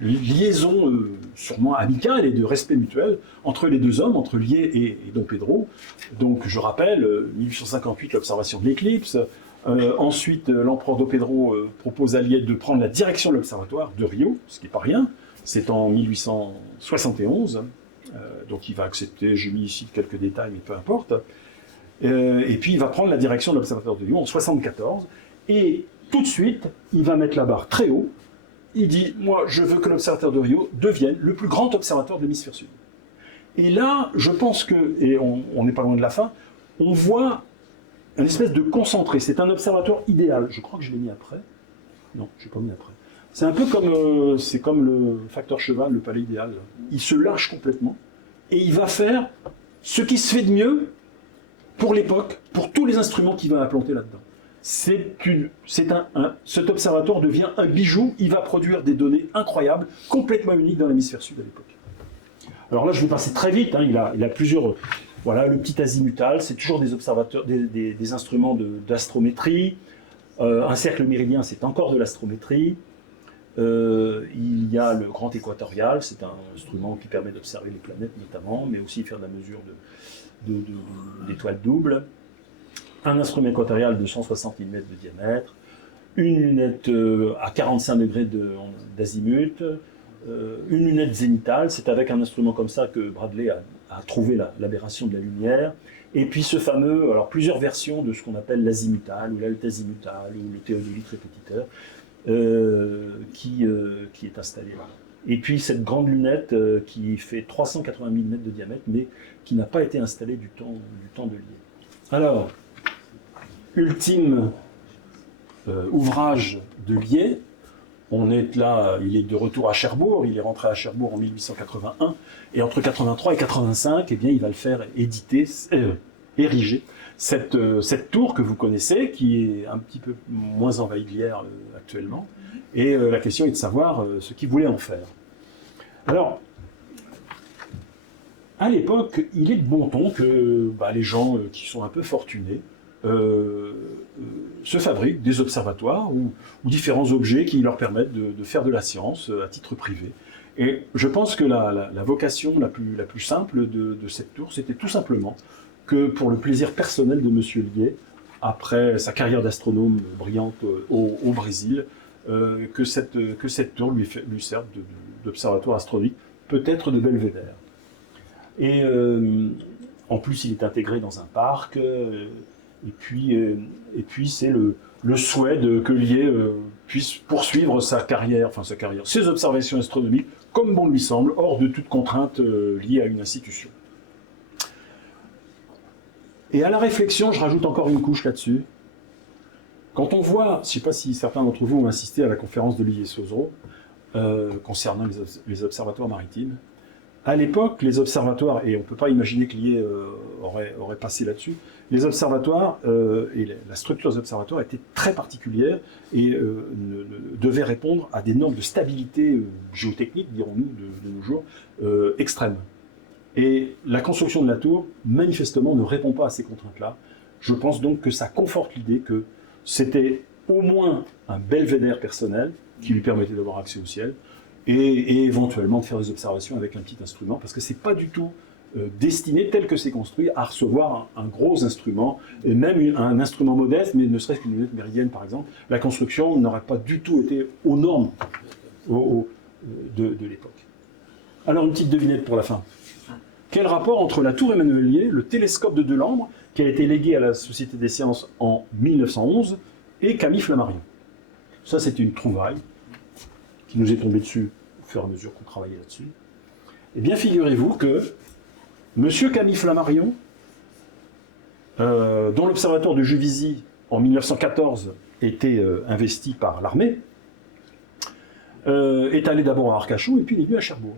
liaison sûrement amicale et de respect mutuel entre les 2 hommes, entre Lié et Dom Pedro. Donc, je rappelle, 1858, l'observation de l'éclipse. Ensuite, l'empereur Dom Pedro propose à Lié de prendre la direction de l'observatoire de Rio, ce qui n'est pas rien. C'est en 1871. Donc il va accepter, j'ai mis ici quelques détails, mais peu importe. Et puis il va prendre la direction de l'observatoire de Rio en 1974. Et tout de suite, il va mettre la barre très haut. Il dit, moi, je veux que l'observatoire de Rio devienne le plus grand observatoire de l'hémisphère sud. Et là, je pense que, et on n'est pas loin de la fin, on voit une espèce de concentré. C'est un observatoire idéal. Je crois que je l'ai mis après. Non, je n'ai pas mis après. C'est un peu comme, c'est comme le facteur cheval, le palais idéal. Il se lâche complètement et il va faire ce qui se fait de mieux pour l'époque, pour tous les instruments qu'il va implanter là-dedans. Cet observatoire devient un bijou, il va produire des données incroyables, complètement uniques dans l'hémisphère sud à l'époque. Alors là, je vais passer très vite, hein, il a plusieurs... Voilà, le petit azimutal, c'est toujours des observateurs, des instruments d'astrométrie. Un cercle méridien, c'est encore de l'astrométrie. Il y a le grand équatorial, c'est un instrument qui permet d'observer les planètes notamment, mais aussi faire de la mesure d'étoiles doubles. Un instrument équatorial de 160 mm de diamètre, une lunette à 45 degrés d'azimut, une lunette zénithale, c'est avec un instrument comme ça que Bradley a trouvé l'aberration de la lumière, et puis ce fameux, alors plusieurs versions de ce qu'on appelle l'azimutal, ou l'altazimutal, ou le théodolite répétiteur, qui est installé là. Et puis cette grande lunette qui fait 380 mm de diamètre, mais qui n'a pas été installée du temps de Lié. Alors, ultime ouvrage de Lié, on est là, il est de retour à Cherbourg, il est rentré à Cherbourg en 1881, et entre 83 et 85, eh bien, il va le faire ériger cette tour que vous connaissez, qui est un petit peu moins envahie de lierre actuellement, et la question est de savoir ce qu'il voulait en faire. Alors, à l'époque, il est de bon ton que les gens qui sont un peu fortunés se fabriquent des observatoires ou différents objets qui leur permettent de faire de la science à titre privé. Et je pense que la vocation la plus simple de cette tour, c'était tout simplement que pour le plaisir personnel de M. Lié, après sa carrière d'astronome brillante au Brésil, que cette tour lui serve d'observatoire astronomique, peut-être de belvédère. Et en plus, il est intégré dans un parc, et puis c'est le souhait que Lié puisse poursuivre ses observations astronomiques, comme bon lui semble, hors de toute contrainte liée à une institution. Et à la réflexion, je rajoute encore une couche là-dessus. Quand on voit, je ne sais pas si certains d'entre vous ont assisté à la conférence de Lié-Sozero concernant les observatoires maritimes, à l'époque, les observatoires, et on ne peut pas imaginer que Lié aurait passé là-dessus, les observatoires et la structure des observatoires étaient très particulières et devaient répondre à des normes de stabilité géotechnique, dirons-nous, de nos jours, extrêmes. Et la construction de la tour, manifestement, ne répond pas à ces contraintes-là. Je pense donc que ça conforte l'idée que c'était au moins un belvédère personnel qui lui permettait d'avoir accès au ciel et éventuellement de faire des observations avec un petit instrument, parce que c'est pas du tout destiné, tel que c'est construit, à recevoir un gros instrument, et même un instrument modeste, mais ne serait-ce qu'une lunette méridienne par exemple. La construction n'aurait pas du tout été aux normes de l'époque. Alors une petite devinette pour la fin. Quel rapport entre la tour Emmanuel Lié, le télescope de Delambre, qui a été légué à la Société des Sciences en 1911, et Camille Flammarion? Ça, c'est une trouvaille. qui nous est tombé dessus au fur et à mesure qu'on travaillait là-dessus. Eh bien, figurez-vous que M. Camille Flammarion, dont l'observatoire de Juvisy, en 1914, était investi par l'armée, est allé d'abord à Arcachon et puis il est venu à Cherbourg.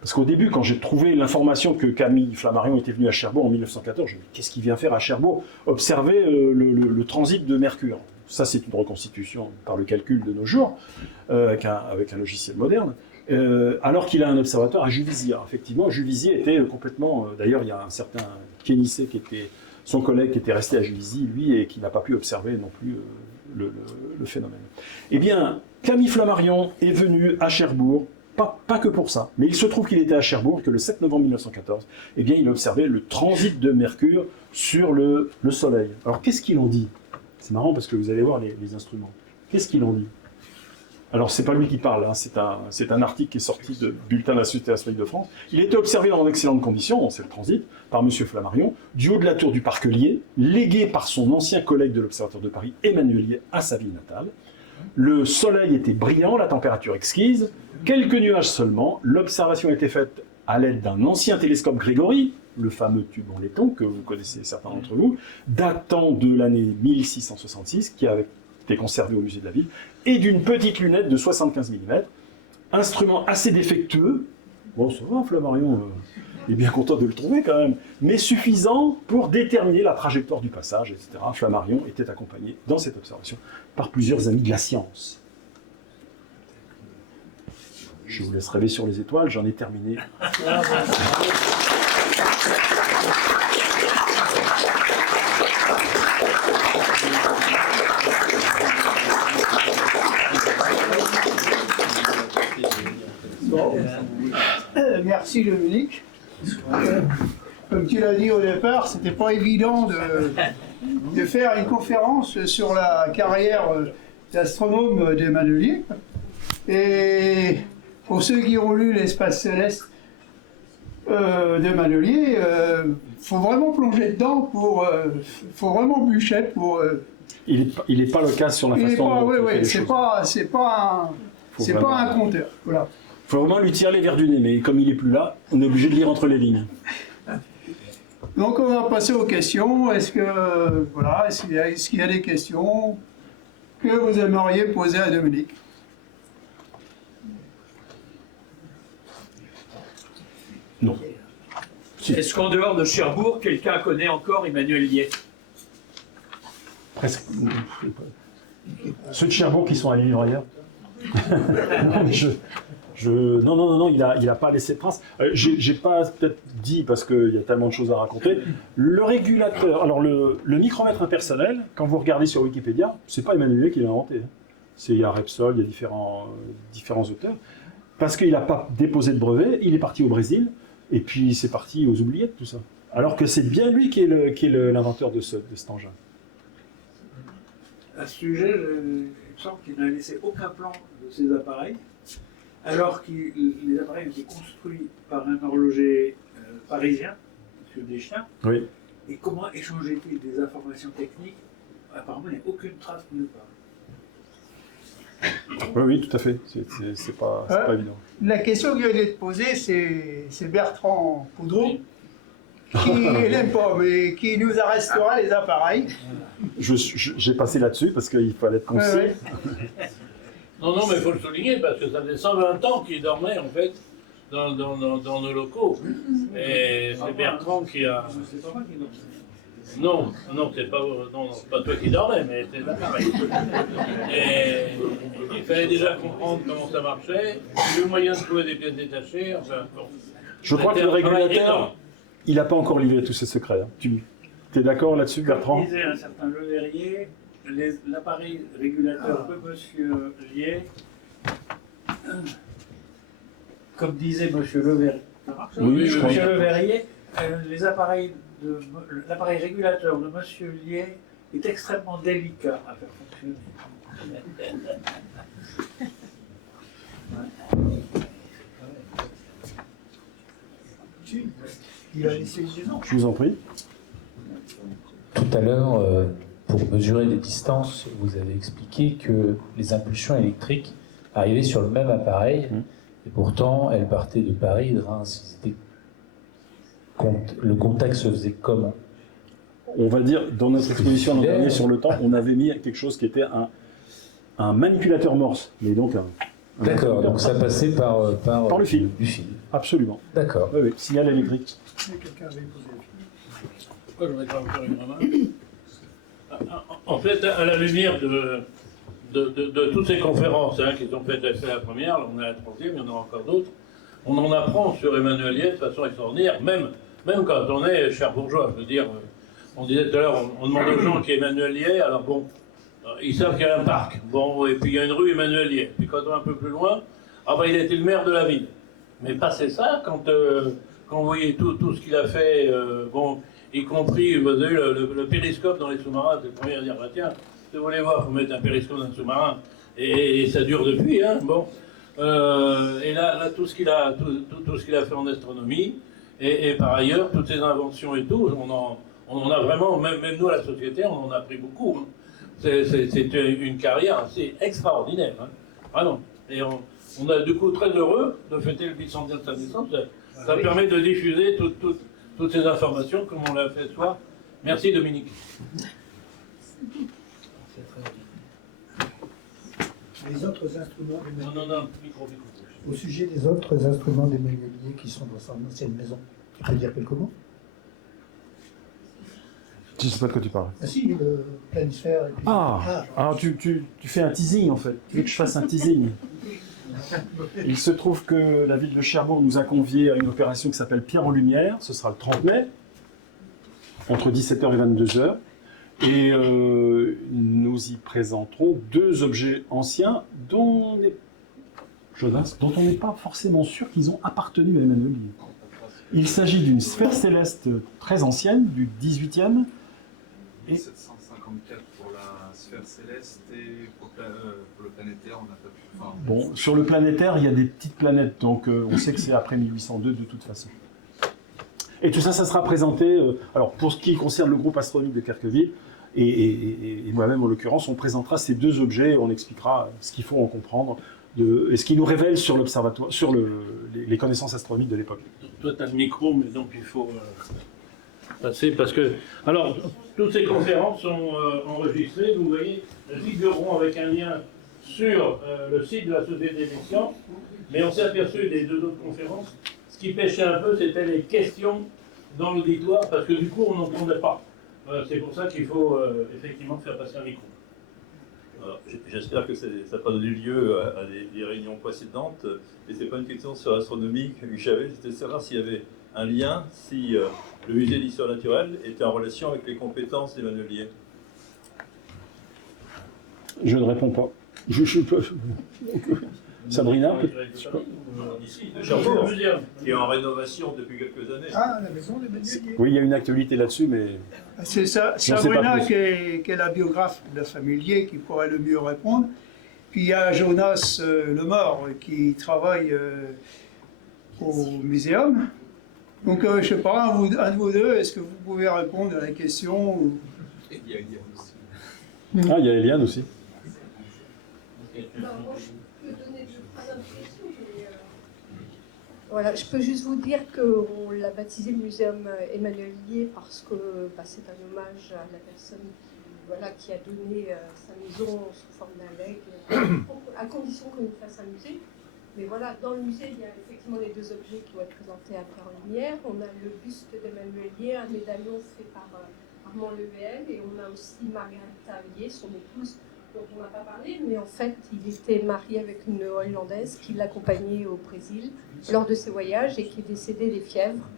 Parce qu'au début, quand j'ai trouvé l'information que Camille Flammarion était venu à Cherbourg en 1914, je me dis, qu'est-ce qu'il vient faire à Cherbourg? Observer le transit de Mercure. Ça, c'est une reconstitution par le calcul de nos jours, avec un logiciel moderne. Alors qu'il a un observatoire à Juvisy. Alors, effectivement, Juvisy était complètement... D'ailleurs, il y a un certain Kénissé qui était son collègue qui était resté à Juvisy, lui, et qui n'a pas pu observer non plus le phénomène. Eh bien, Camille Flammarion est venu à Cherbourg, pas que pour ça, mais il se trouve qu'il était à Cherbourg, que le 7 novembre 1914, eh bien, il observait le transit de Mercure sur le Soleil. Alors, qu'est-ce qu'il en dit? C'est marrant parce que vous allez voir les instruments. Qu'est-ce qu'il en dit? Alors, c'est pas lui qui parle, hein, c'est un article qui est sorti de Bulletin de la Société astronomique de France. Il était observé dans d'excellentes conditions, c'est le transit, par M. Flammarion, du haut de la tour du Parc Lié, légué par son ancien collègue de l'Observatoire de Paris, Emmanuel Lié, à sa ville natale. Le soleil était brillant, la température exquise, quelques nuages seulement. L'observation a été faite à l'aide d'un ancien télescope Grégori, le fameux tube en laiton que vous connaissez certains d'entre vous, datant de l'année 1666, qui avait été conservé au musée de la ville, et d'une petite lunette de 75 mm, instrument assez défectueux. Bon, ça va, Flammarion est bien content de le trouver quand même, mais suffisant pour déterminer la trajectoire du passage, etc. Flammarion était accompagné dans cette observation par plusieurs amis de la science. Je vous laisse rêver sur les étoiles, j'en ai terminé. Bon. Merci Dominique. Comme tu l'as dit au départ, c'était pas évident de faire une conférence sur la carrière d'astronome d'Emmanuel Lié. Et pour ceux qui ont lu L'espace céleste d'Emmanuel Lié, faut vraiment plonger dedans faut vraiment bûcher pour. Il n'est pas le cas sur la façon dont oui, on fait les c'est choses. pas un conteur. Voilà. Il faut vraiment lui tirer les vers du nez, mais comme il n'est plus là, on est obligé de lire entre les lignes. Donc on va passer aux questions. Est-ce qu'il y a des questions que vous aimeriez poser à Dominique? Non. Si. Est-ce qu'en dehors de Cherbourg, quelqu'un connaît encore Emmanuel Lié? Presque. Ceux de Cherbourg qui sont allés vivre ailleurs. Non, mais non, il n'a pas laissé de trace. J'ai pas peut-être dit, parce qu'il y a tellement de choses à raconter, le régulateur, alors le micromètre impersonnel, quand vous regardez sur Wikipédia, c'est pas Emmanuel Lié qui l'a inventé. Il y a Repsol, il y a différents auteurs. Parce qu'il n'a pas déposé de brevet, il est parti au Brésil, et puis c'est parti aux oubliettes, tout ça. Alors que c'est bien lui qui est l'inventeur de cet engin. À ce sujet, il me semble qu'il n'a laissé aucun plan de ces appareils, alors que les appareils ont été construits par un horloger parisien, M. Deschamps. Oui. Et comment échangeait-il des informations techniques? Apparemment, il n'y a aucune trace nulle part. Oui, tout à fait. C'est pas évident. La question qui vient d'être posée, c'est Bertrand Poudreau, qui n'aime pas, mais qui nous arrestera les appareils. J'ai passé là-dessus parce qu'il fallait être concis. Ouais. Non, mais il faut le souligner parce que ça faisait 120 ans qu'il dormait en fait dans nos locaux. Et c'est Bertrand qui a. C'est pas moi qui dormais. Non, c'est pas toi qui dormais, mais c'est l'appareil. Et il fallait déjà comprendre comment ça marchait, le moyen de trouver des pièces détachées. Enfin, bon. Je crois que le régulateur, il n'a pas encore livré tous ses secrets. Hein. Tu es d'accord là-dessus, Bertrand? Comme disait un certain Le Verrier, l'appareil régulateur de M. Lié, comme disait M. Le Verrier, Oui, je crois. M. Le Verrier, l'appareil régulateur de M. Lié est extrêmement délicat à faire fonctionner. Je vous en prie. Tout à l'heure, pour mesurer les distances, vous avez expliqué que les impulsions électriques arrivaient sur le même appareil, et pourtant elles partaient de Paris, de Reims. Le contact se faisait comment? On va dire, dans notre exposition l'an dernier sur le temps, on avait mis quelque chose qui était un manipulateur Morse, mais donc un D'accord, donc ça passait par le fil. Du fil. Absolument. D'accord. Oui, oui, signal électrique. Pourquoi je voudrais pas me faire une remarque? En fait, à la lumière de toutes ces conférences qui sont faites, c'est la première, on est à la troisième, il y en aura encore d'autres, on en apprend sur Emmanuel Liais de façon extraordinaire, même quand on est cher bourgeois. Je veux dire, on disait tout à l'heure, on demande aux gens qui est Emmanuel Liais, alors bon, ils savent qu'il y a un parc, bon, et puis il y a une rue Emmanuel Liais. Puis quand on va un peu plus loin, il a été le maire de la ville. Mais passé ça, quand vous voyez tout ce qu'il a fait, bon, y compris, vous avez vu le périscope dans les sous-marins, c'est le premier à dire, bah tiens, si vous voulez voir, il faut mettre un périscope dans un sous-marin, et ça dure depuis, hein, bon. Et là tout ce qu'il a fait en astronomie, et par ailleurs, toutes ses inventions et tout, on en a vraiment, même nous à la société, on en a appris beaucoup. Hein. C'est une carrière assez extraordinaire, hein, vraiment. Et on est du coup très heureux de fêter le 800e de sa naissance. Ça permet de diffuser toutes ces informations comme on l'a fait ce soir. Merci Dominique. Les autres instruments d'Emmanuel Non, micro. Au sujet des autres instruments d'Emmanuel Liais qui sont dans son ancienne maison, tu peux dire quelques mots? Je ne sais pas de quoi tu parles. Ah si, le planisphère et puis... Alors tu fais un teasing en fait. Tu veux que je fasse un teasing? Il se trouve que la ville de Cherbourg nous a conviés à une opération qui s'appelle Pierre en Lumière. Ce sera le 30 mai, entre 17h et 22h. Et nous y présenterons 2 objets anciens dont on n'est pas forcément sûr qu'ils ont appartenu à Emmanuel Liais. Il s'agit d'une sphère céleste très ancienne, du 18e. 754 pour la sphère céleste et pour le planétaire, on n'a pas pu... Enfin, Bon, sur le planétaire, il y a des petites planètes, donc on sait que c'est après 1802 de toute façon. Et tout ça, ça sera présenté, alors pour ce qui concerne le groupe astronomique de Carqueville, et moi-même en l'occurrence, on présentera ces 2 objets, on expliquera ce qu'il faut en comprendre, et ce qui nous révèle sur l'observatoire, sur les connaissances astronomiques de l'époque. Toi, tu as le micro, mais donc il faut passer parce que... Alors, toutes ces conférences sont enregistrées, vous voyez, elles figureront avec un lien sur le site de la Société des Sciences, mais on s'est aperçu des 2 autres conférences, ce qui pêchait un peu, c'était les questions dans l'auditoire, parce que du coup, on n'entendait pas. C'est pour ça qu'il faut effectivement faire passer un micro. J'espère que ça n'a pas donné lieu à des réunions précédentes. Et ce n'est pas une question sur l'astronomie que j'avais, c'était de savoir s'il y avait un lien, si le musée d'histoire naturelle était en relation avec les compétences d'Emmanuel Liais. Je ne réponds pas. Sabrina Ici, de Cherbourg, qui est en rénovation depuis quelques années. Ah, la maison d'Emmanuel Liais. Oui, il y a une actualité là-dessus, mais... C'est ça, Sabrina qui est la biographe de la famille Liais qui pourrait le mieux répondre. Puis il y a Jonas Lemort qui travaille au muséum. Donc je ne sais pas, un de vous deux, est-ce que vous pouvez répondre à la question et il y a Eliane aussi. Ah, il y a Eliane aussi. Voilà, je peux juste vous dire qu'on l'a baptisé le muséum Emmanuel Liais parce que c'est un hommage à la personne qui a donné sa maison sous forme d'un legs, à condition qu'on nous fasse un musée. Mais voilà, dans le musée, il y a effectivement les 2 objets qui vont être présentés à Pierre en Lumière. On a le buste d'Emmanuel Liais, un médaillon fait par Armand Level, et on a aussi Margarita Liais, son épouse, dont on n'a pas parlé, mais en fait, il était marié avec une Hollandaise qui l'accompagnait au Brésil lors de ses voyages et qui est décédée des fièvres.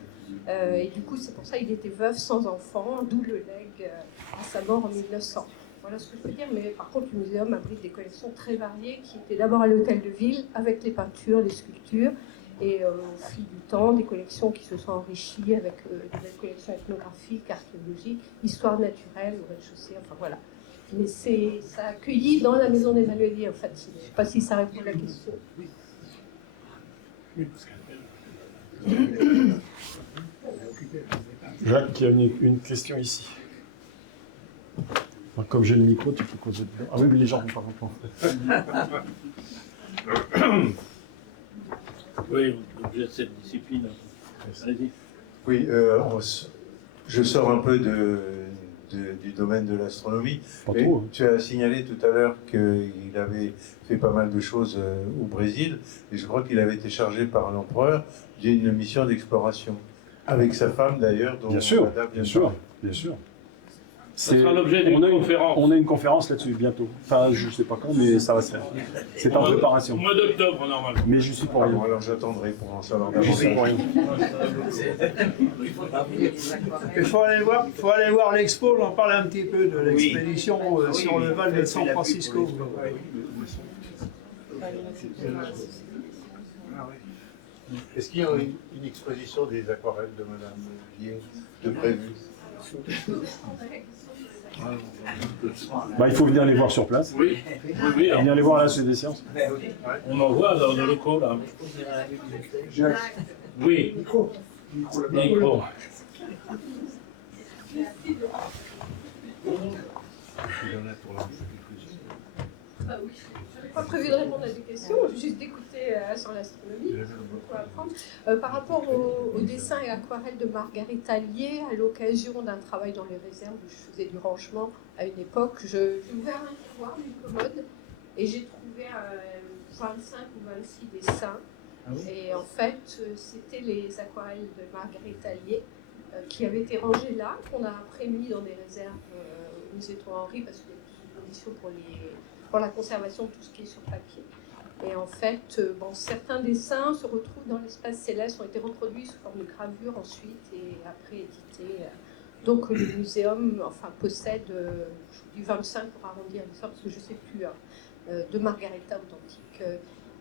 Et du coup, c'est pour ça qu'il était veuf sans enfant, d'où le legs à sa mort en 1900. Voilà ce que je peux dire, mais par contre, le muséum abrite des collections très variées qui étaient d'abord à l'hôtel de ville avec les peintures, les sculptures, et au fil du temps, des collections qui se sont enrichies avec de belles collections ethnographiques, archéologiques, histoire naturelle, au rez-de-chaussée, enfin voilà. Mais ça a accueilli dans la maison d'Emmanuel Liais, en fait. Je ne sais pas si ça répond à la question. Jacques, il y a une question ici. Comme j'ai le micro, tu peux causer dedans. Ah oui, mais les gens vont pas comprendre. Oui, l'objet de cette discipline. Allez-y. Oui, je sors un peu du domaine de l'astronomie. Tu as signalé tout à l'heure qu'il avait fait pas mal de choses au Brésil, et je crois qu'il avait été chargé par l'empereur d'une mission d'exploration, avec sa femme d'ailleurs, dont Bien sûr, Madame vient bien de sûr, parler. bien sûr. Ce sera l'objet d'une conférence. On a une conférence là-dessus bientôt. Enfin, je sais pas quand, mais ça va se faire. C'est en préparation. Au mois d'octobre, normalement. Mais je suis pour rien. Alors j'attendrai pour en savoir Je suis pour davantage. rien. Il faut aller voir l'expo, on en parle un petit peu de l'expédition sur le Val de San Francisco. Est-ce qu'il y a une exposition des aquarelles de Madame Lié de prévu? Bah, il faut venir les voir sur place. Oui, oui. Venir les voir à l'Institut des sciences. On en voit dans le locaux, là. Oui. Micro. Je n'avais pas prévu de répondre à des questions, juste d'écouter sur l'astronomie, j'ai beaucoup à apprendre. Par rapport au dessin et aquarelle de Margarita Lié, à l'occasion d'un travail dans les réserves où je faisais du rangement à une époque, j'ai ouvert un tiroir, une commode, et j'ai trouvé 25 ou 26 dessins. Et en fait, c'était les aquarelles de Margarita Lié qui avaient été rangées là, qu'on a après mis dans des réserves au musée Henri, parce qu'il y a des conditions pour la conservation de tout ce qui est sur papier. Et en fait, certains dessins se retrouvent dans l'espace céleste, ont été reproduits sous forme de gravure ensuite et après édités. Donc le muséum possède du 25 pour arrondir l'histoire, parce que je ne sais plus, de Margarita authentique,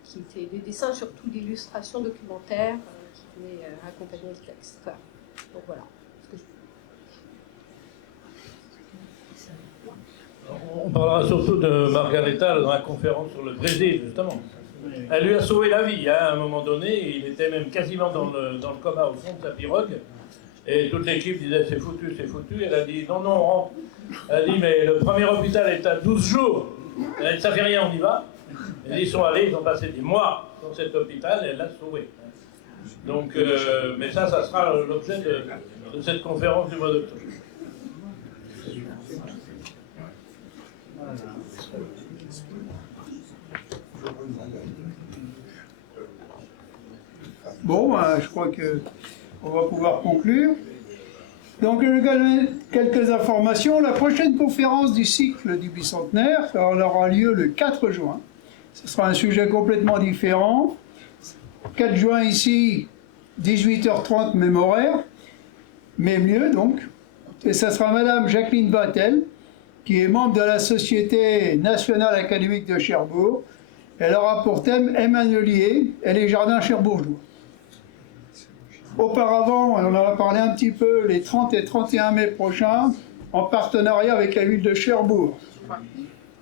qui étaient des dessins surtout d'illustrations documentaires qui venaient accompagner le texte. Donc voilà. On parlera surtout de Margarita dans la conférence sur le Brésil, justement. Elle lui a sauvé la vie, hein, à un moment donné. Il était même quasiment dans le coma au fond de sa pirogue. Et toute l'équipe disait c'est foutu, c'est foutu. Elle a dit non, non, on rentre. Elle a dit mais le premier hôpital est à 12 jours. Elle a dit ça fait rien, on y va. Et ils sont allés, ils ont passé des mois dans cet hôpital et elle l'a sauvé. Donc, mais ça sera l'objet de cette conférence du mois d'octobre. Bon, je crois qu'on va pouvoir conclure. Donc, je donne quelques informations. La prochaine conférence du cycle du bicentenaire, elle aura lieu le 4 juin. Ce sera un sujet complètement différent. 4 juin ici, 18h30 même horaire, mais mieux donc. Et ça sera Madame Jacqueline Vattel, qui est membre de la Société nationale académique de Cherbourg. Elle aura pour thème Emmanuel Lié et les jardins cherbourgeois. Auparavant, on en a parlé un petit peu, les 30 et 31 mai prochains, en partenariat avec la ville de Cherbourg,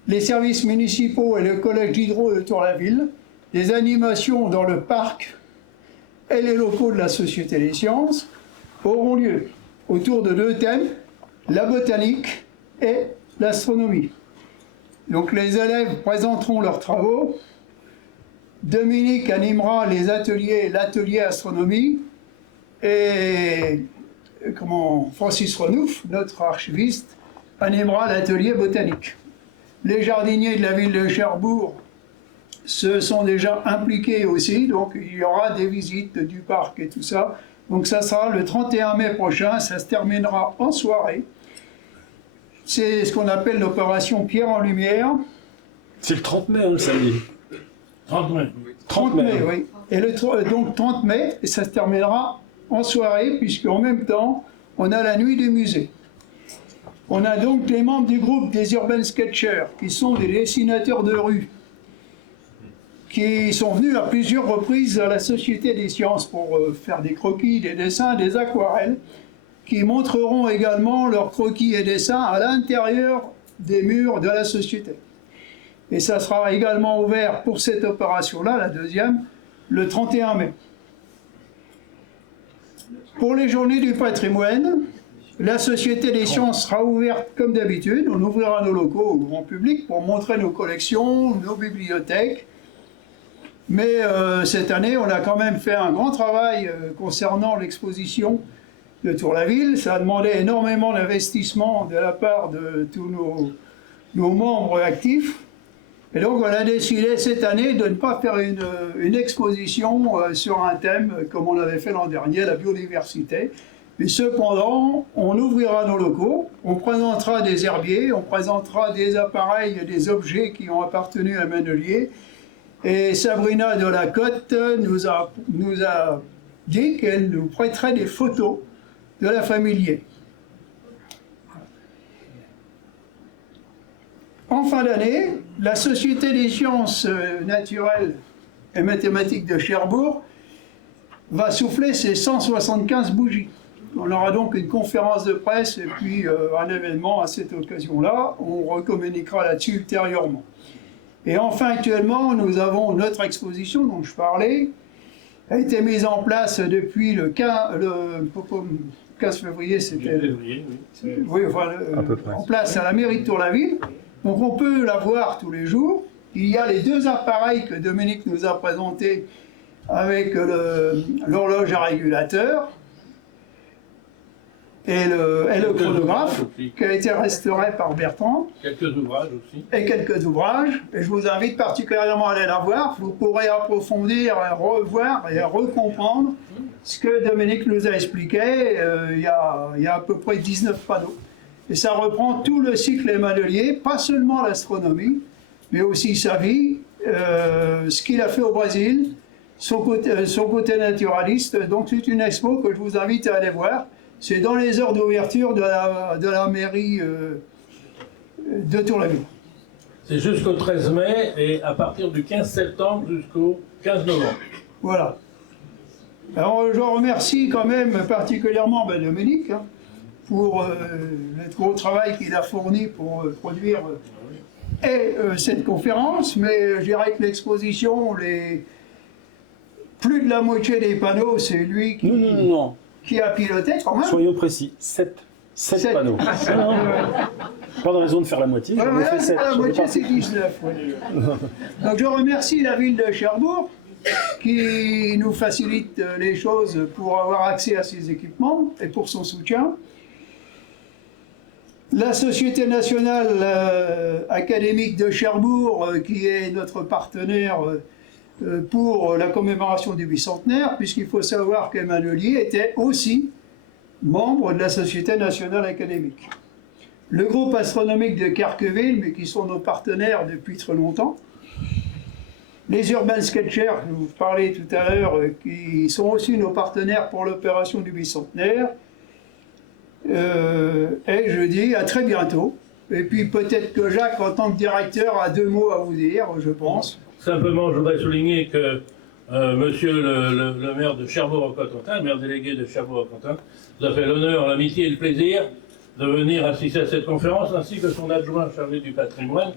les services municipaux et le collège d'Hydro de Tour-la-Ville, des animations dans le parc et les locaux de la Société des sciences auront lieu autour de 2 thèmes, la botanique et l'astronomie. Donc les élèves présenteront leurs travaux. Dominique animera l'atelier astronomie et Francis Renouf, notre archiviste, animera l'atelier botanique. Les jardiniers de la ville de Cherbourg se sont déjà impliqués aussi, donc il y aura des visites du parc et tout ça. Donc ça sera le 31 mai prochain, ça se terminera en soirée. C'est ce qu'on appelle l'opération Pierre en Lumière. C'est le 30 mai, le samedi. 30 mai. 30 mai, oui. Et donc 30 mai, et ça se terminera en soirée, puisqu'en même temps, on a la nuit du musée. On a donc les membres du groupe des Urban Sketchers, qui sont des dessinateurs de rue, qui sont venus à plusieurs reprises à la Société des sciences pour faire des croquis, des dessins, des aquarelles, qui montreront également leurs croquis et dessins à l'intérieur des murs de la Société. Et ça sera également ouvert pour cette opération-là, la deuxième, le 31 mai. Pour les journées du patrimoine, la Société des sciences sera ouverte comme d'habitude. On ouvrira nos locaux au grand public pour montrer nos collections, nos bibliothèques. Mais cette année, on a quand même fait un grand travail concernant l'exposition de Tour-la-Ville. Ça a demandé énormément d'investissement de la part de tous nos membres actifs. Et donc on a décidé cette année de ne pas faire une exposition sur un thème comme on avait fait l'an dernier, la biodiversité. Mais cependant, on ouvrira nos locaux, on présentera des herbiers, on présentera des appareils et des objets qui ont appartenu à Manelier. Et Sabrina de la Côte nous a dit qu'elle nous prêterait des photos de la Familier. En fin d'année, la Société des sciences naturelles et mathématiques de Cherbourg va souffler ses 175 bougies. On aura donc une conférence de presse et puis un événement à cette occasion-là. On recommuniquera là-dessus ultérieurement. Et enfin, actuellement, nous avons notre exposition dont je parlais, a été mise en place depuis le 15 février, c'était oui, enfin, en place à la mairie de Tour-la-Ville. Donc on peut la voir tous les jours. Il y a les deux appareils que Dominique nous a présentés avec l'horloge à régulateur et le chronographe qui a été restauré par Bertrand. Quelques ouvrages aussi. Et quelques ouvrages. Et je vous invite particulièrement à aller la voir. Vous pourrez approfondir, revoir et recomprendre ce que Dominique nous a expliqué. Il y a à peu près 19 panneaux. Et ça reprend tout le cycle Emmanuelier, pas seulement l'astronomie, mais aussi sa vie, ce qu'il a fait au Brésil, son côté naturaliste. Donc c'est une expo que je vous invite à aller voir. C'est dans les heures d'ouverture de la mairie de Tour-la-Ville. C'est jusqu'au 13 mai et à partir du 15 septembre jusqu'au 15 novembre. Voilà. Alors je remercie quand même particulièrement Dominique pour le gros travail qu'il a fourni pour produire cette conférence, mais je dirais que l'exposition, plus de la moitié des panneaux, c'est lui qui a piloté quand même. Soyons précis, 7 panneaux. Pas de raison de faire la moitié, j'en ai fait 7. La moitié, c'est 19. Ouais. Donc je remercie la ville de Cherbourg qui nous facilite les choses pour avoir accès à ces équipements et pour son soutien. La Société nationale académique de Cherbourg, qui est notre partenaire pour la commémoration du bicentenaire, puisqu'il faut savoir qu'Emmanuelier était aussi membre de la Société nationale académique. Le groupe astronomique de Carqueville, mais qui sont nos partenaires depuis très longtemps. Les Urban Sketchers, que vous parlez tout à l'heure, qui sont aussi nos partenaires pour l'opération du bicentenaire. Et je dis à très bientôt. Et puis peut-être que Jacques, en tant que directeur, a 2 mots à vous dire, je pense. Simplement, je voudrais souligner que monsieur le maire de Cherbourg-en-Cotentin, le maire délégué de Cherbourg-en-Cotentin, nous a fait l'honneur, l'amitié et le plaisir de venir assister à cette conférence, ainsi que son adjoint chargé du patrimoine.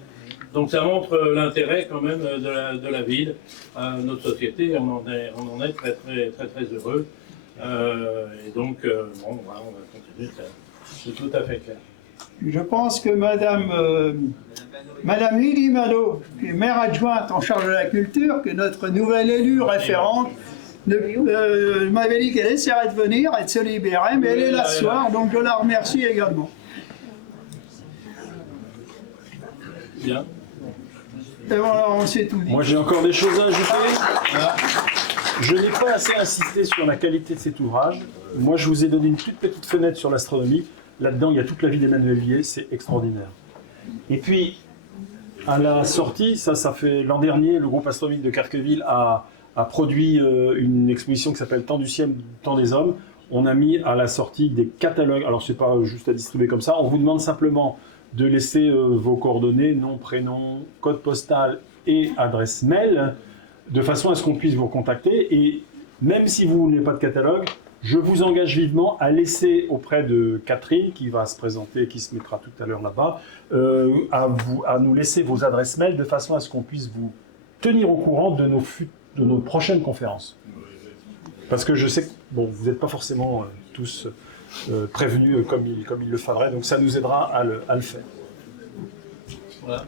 Donc ça montre l'intérêt quand même de la ville à notre société. On en est très heureux. Et donc, bon, voilà, on va continuer, c'est tout à fait clair. Je pense que Madame Lydie Malo, qui est maire adjointe en charge de la culture, qui est notre nouvelle élue référente, m'avait dit qu'elle essaierait de venir et de se libérer, mais elle est là ce soir, donc je la remercie également. Bien. Et voilà, on s'est tout dit. Moi j'ai encore des choses à ajouter. Je n'ai pas assez insisté sur la qualité de cet ouvrage. Moi je vous ai donné une toute petite fenêtre sur l'astronomie. Là-dedans il y a toute la vie d'Emmanuelier, c'est extraordinaire. Et puis à la sortie, ça fait l'an dernier, le groupe astronomique de Carqueville a produit une exposition qui s'appelle Temps du ciel, Temps des hommes. On a mis à la sortie des catalogues. Alors c'est pas juste à distribuer comme ça. On vous demande simplement de laisser vos coordonnées, nom, prénom, code postal et adresse mail, de façon à ce qu'on puisse vous contacter. Et même si vous n'avez pas de catalogue, je vous engage vivement à laisser auprès de Catherine, qui va se présenter, qui se mettra tout à l'heure là-bas, à nous laisser vos adresses mail, de façon à ce qu'on puisse vous tenir au courant de nos prochaines conférences. Parce que je sais que bon, vous n'êtes pas forcément tous prévenus comme il le faudrait, donc ça nous aidera à le faire. Voilà.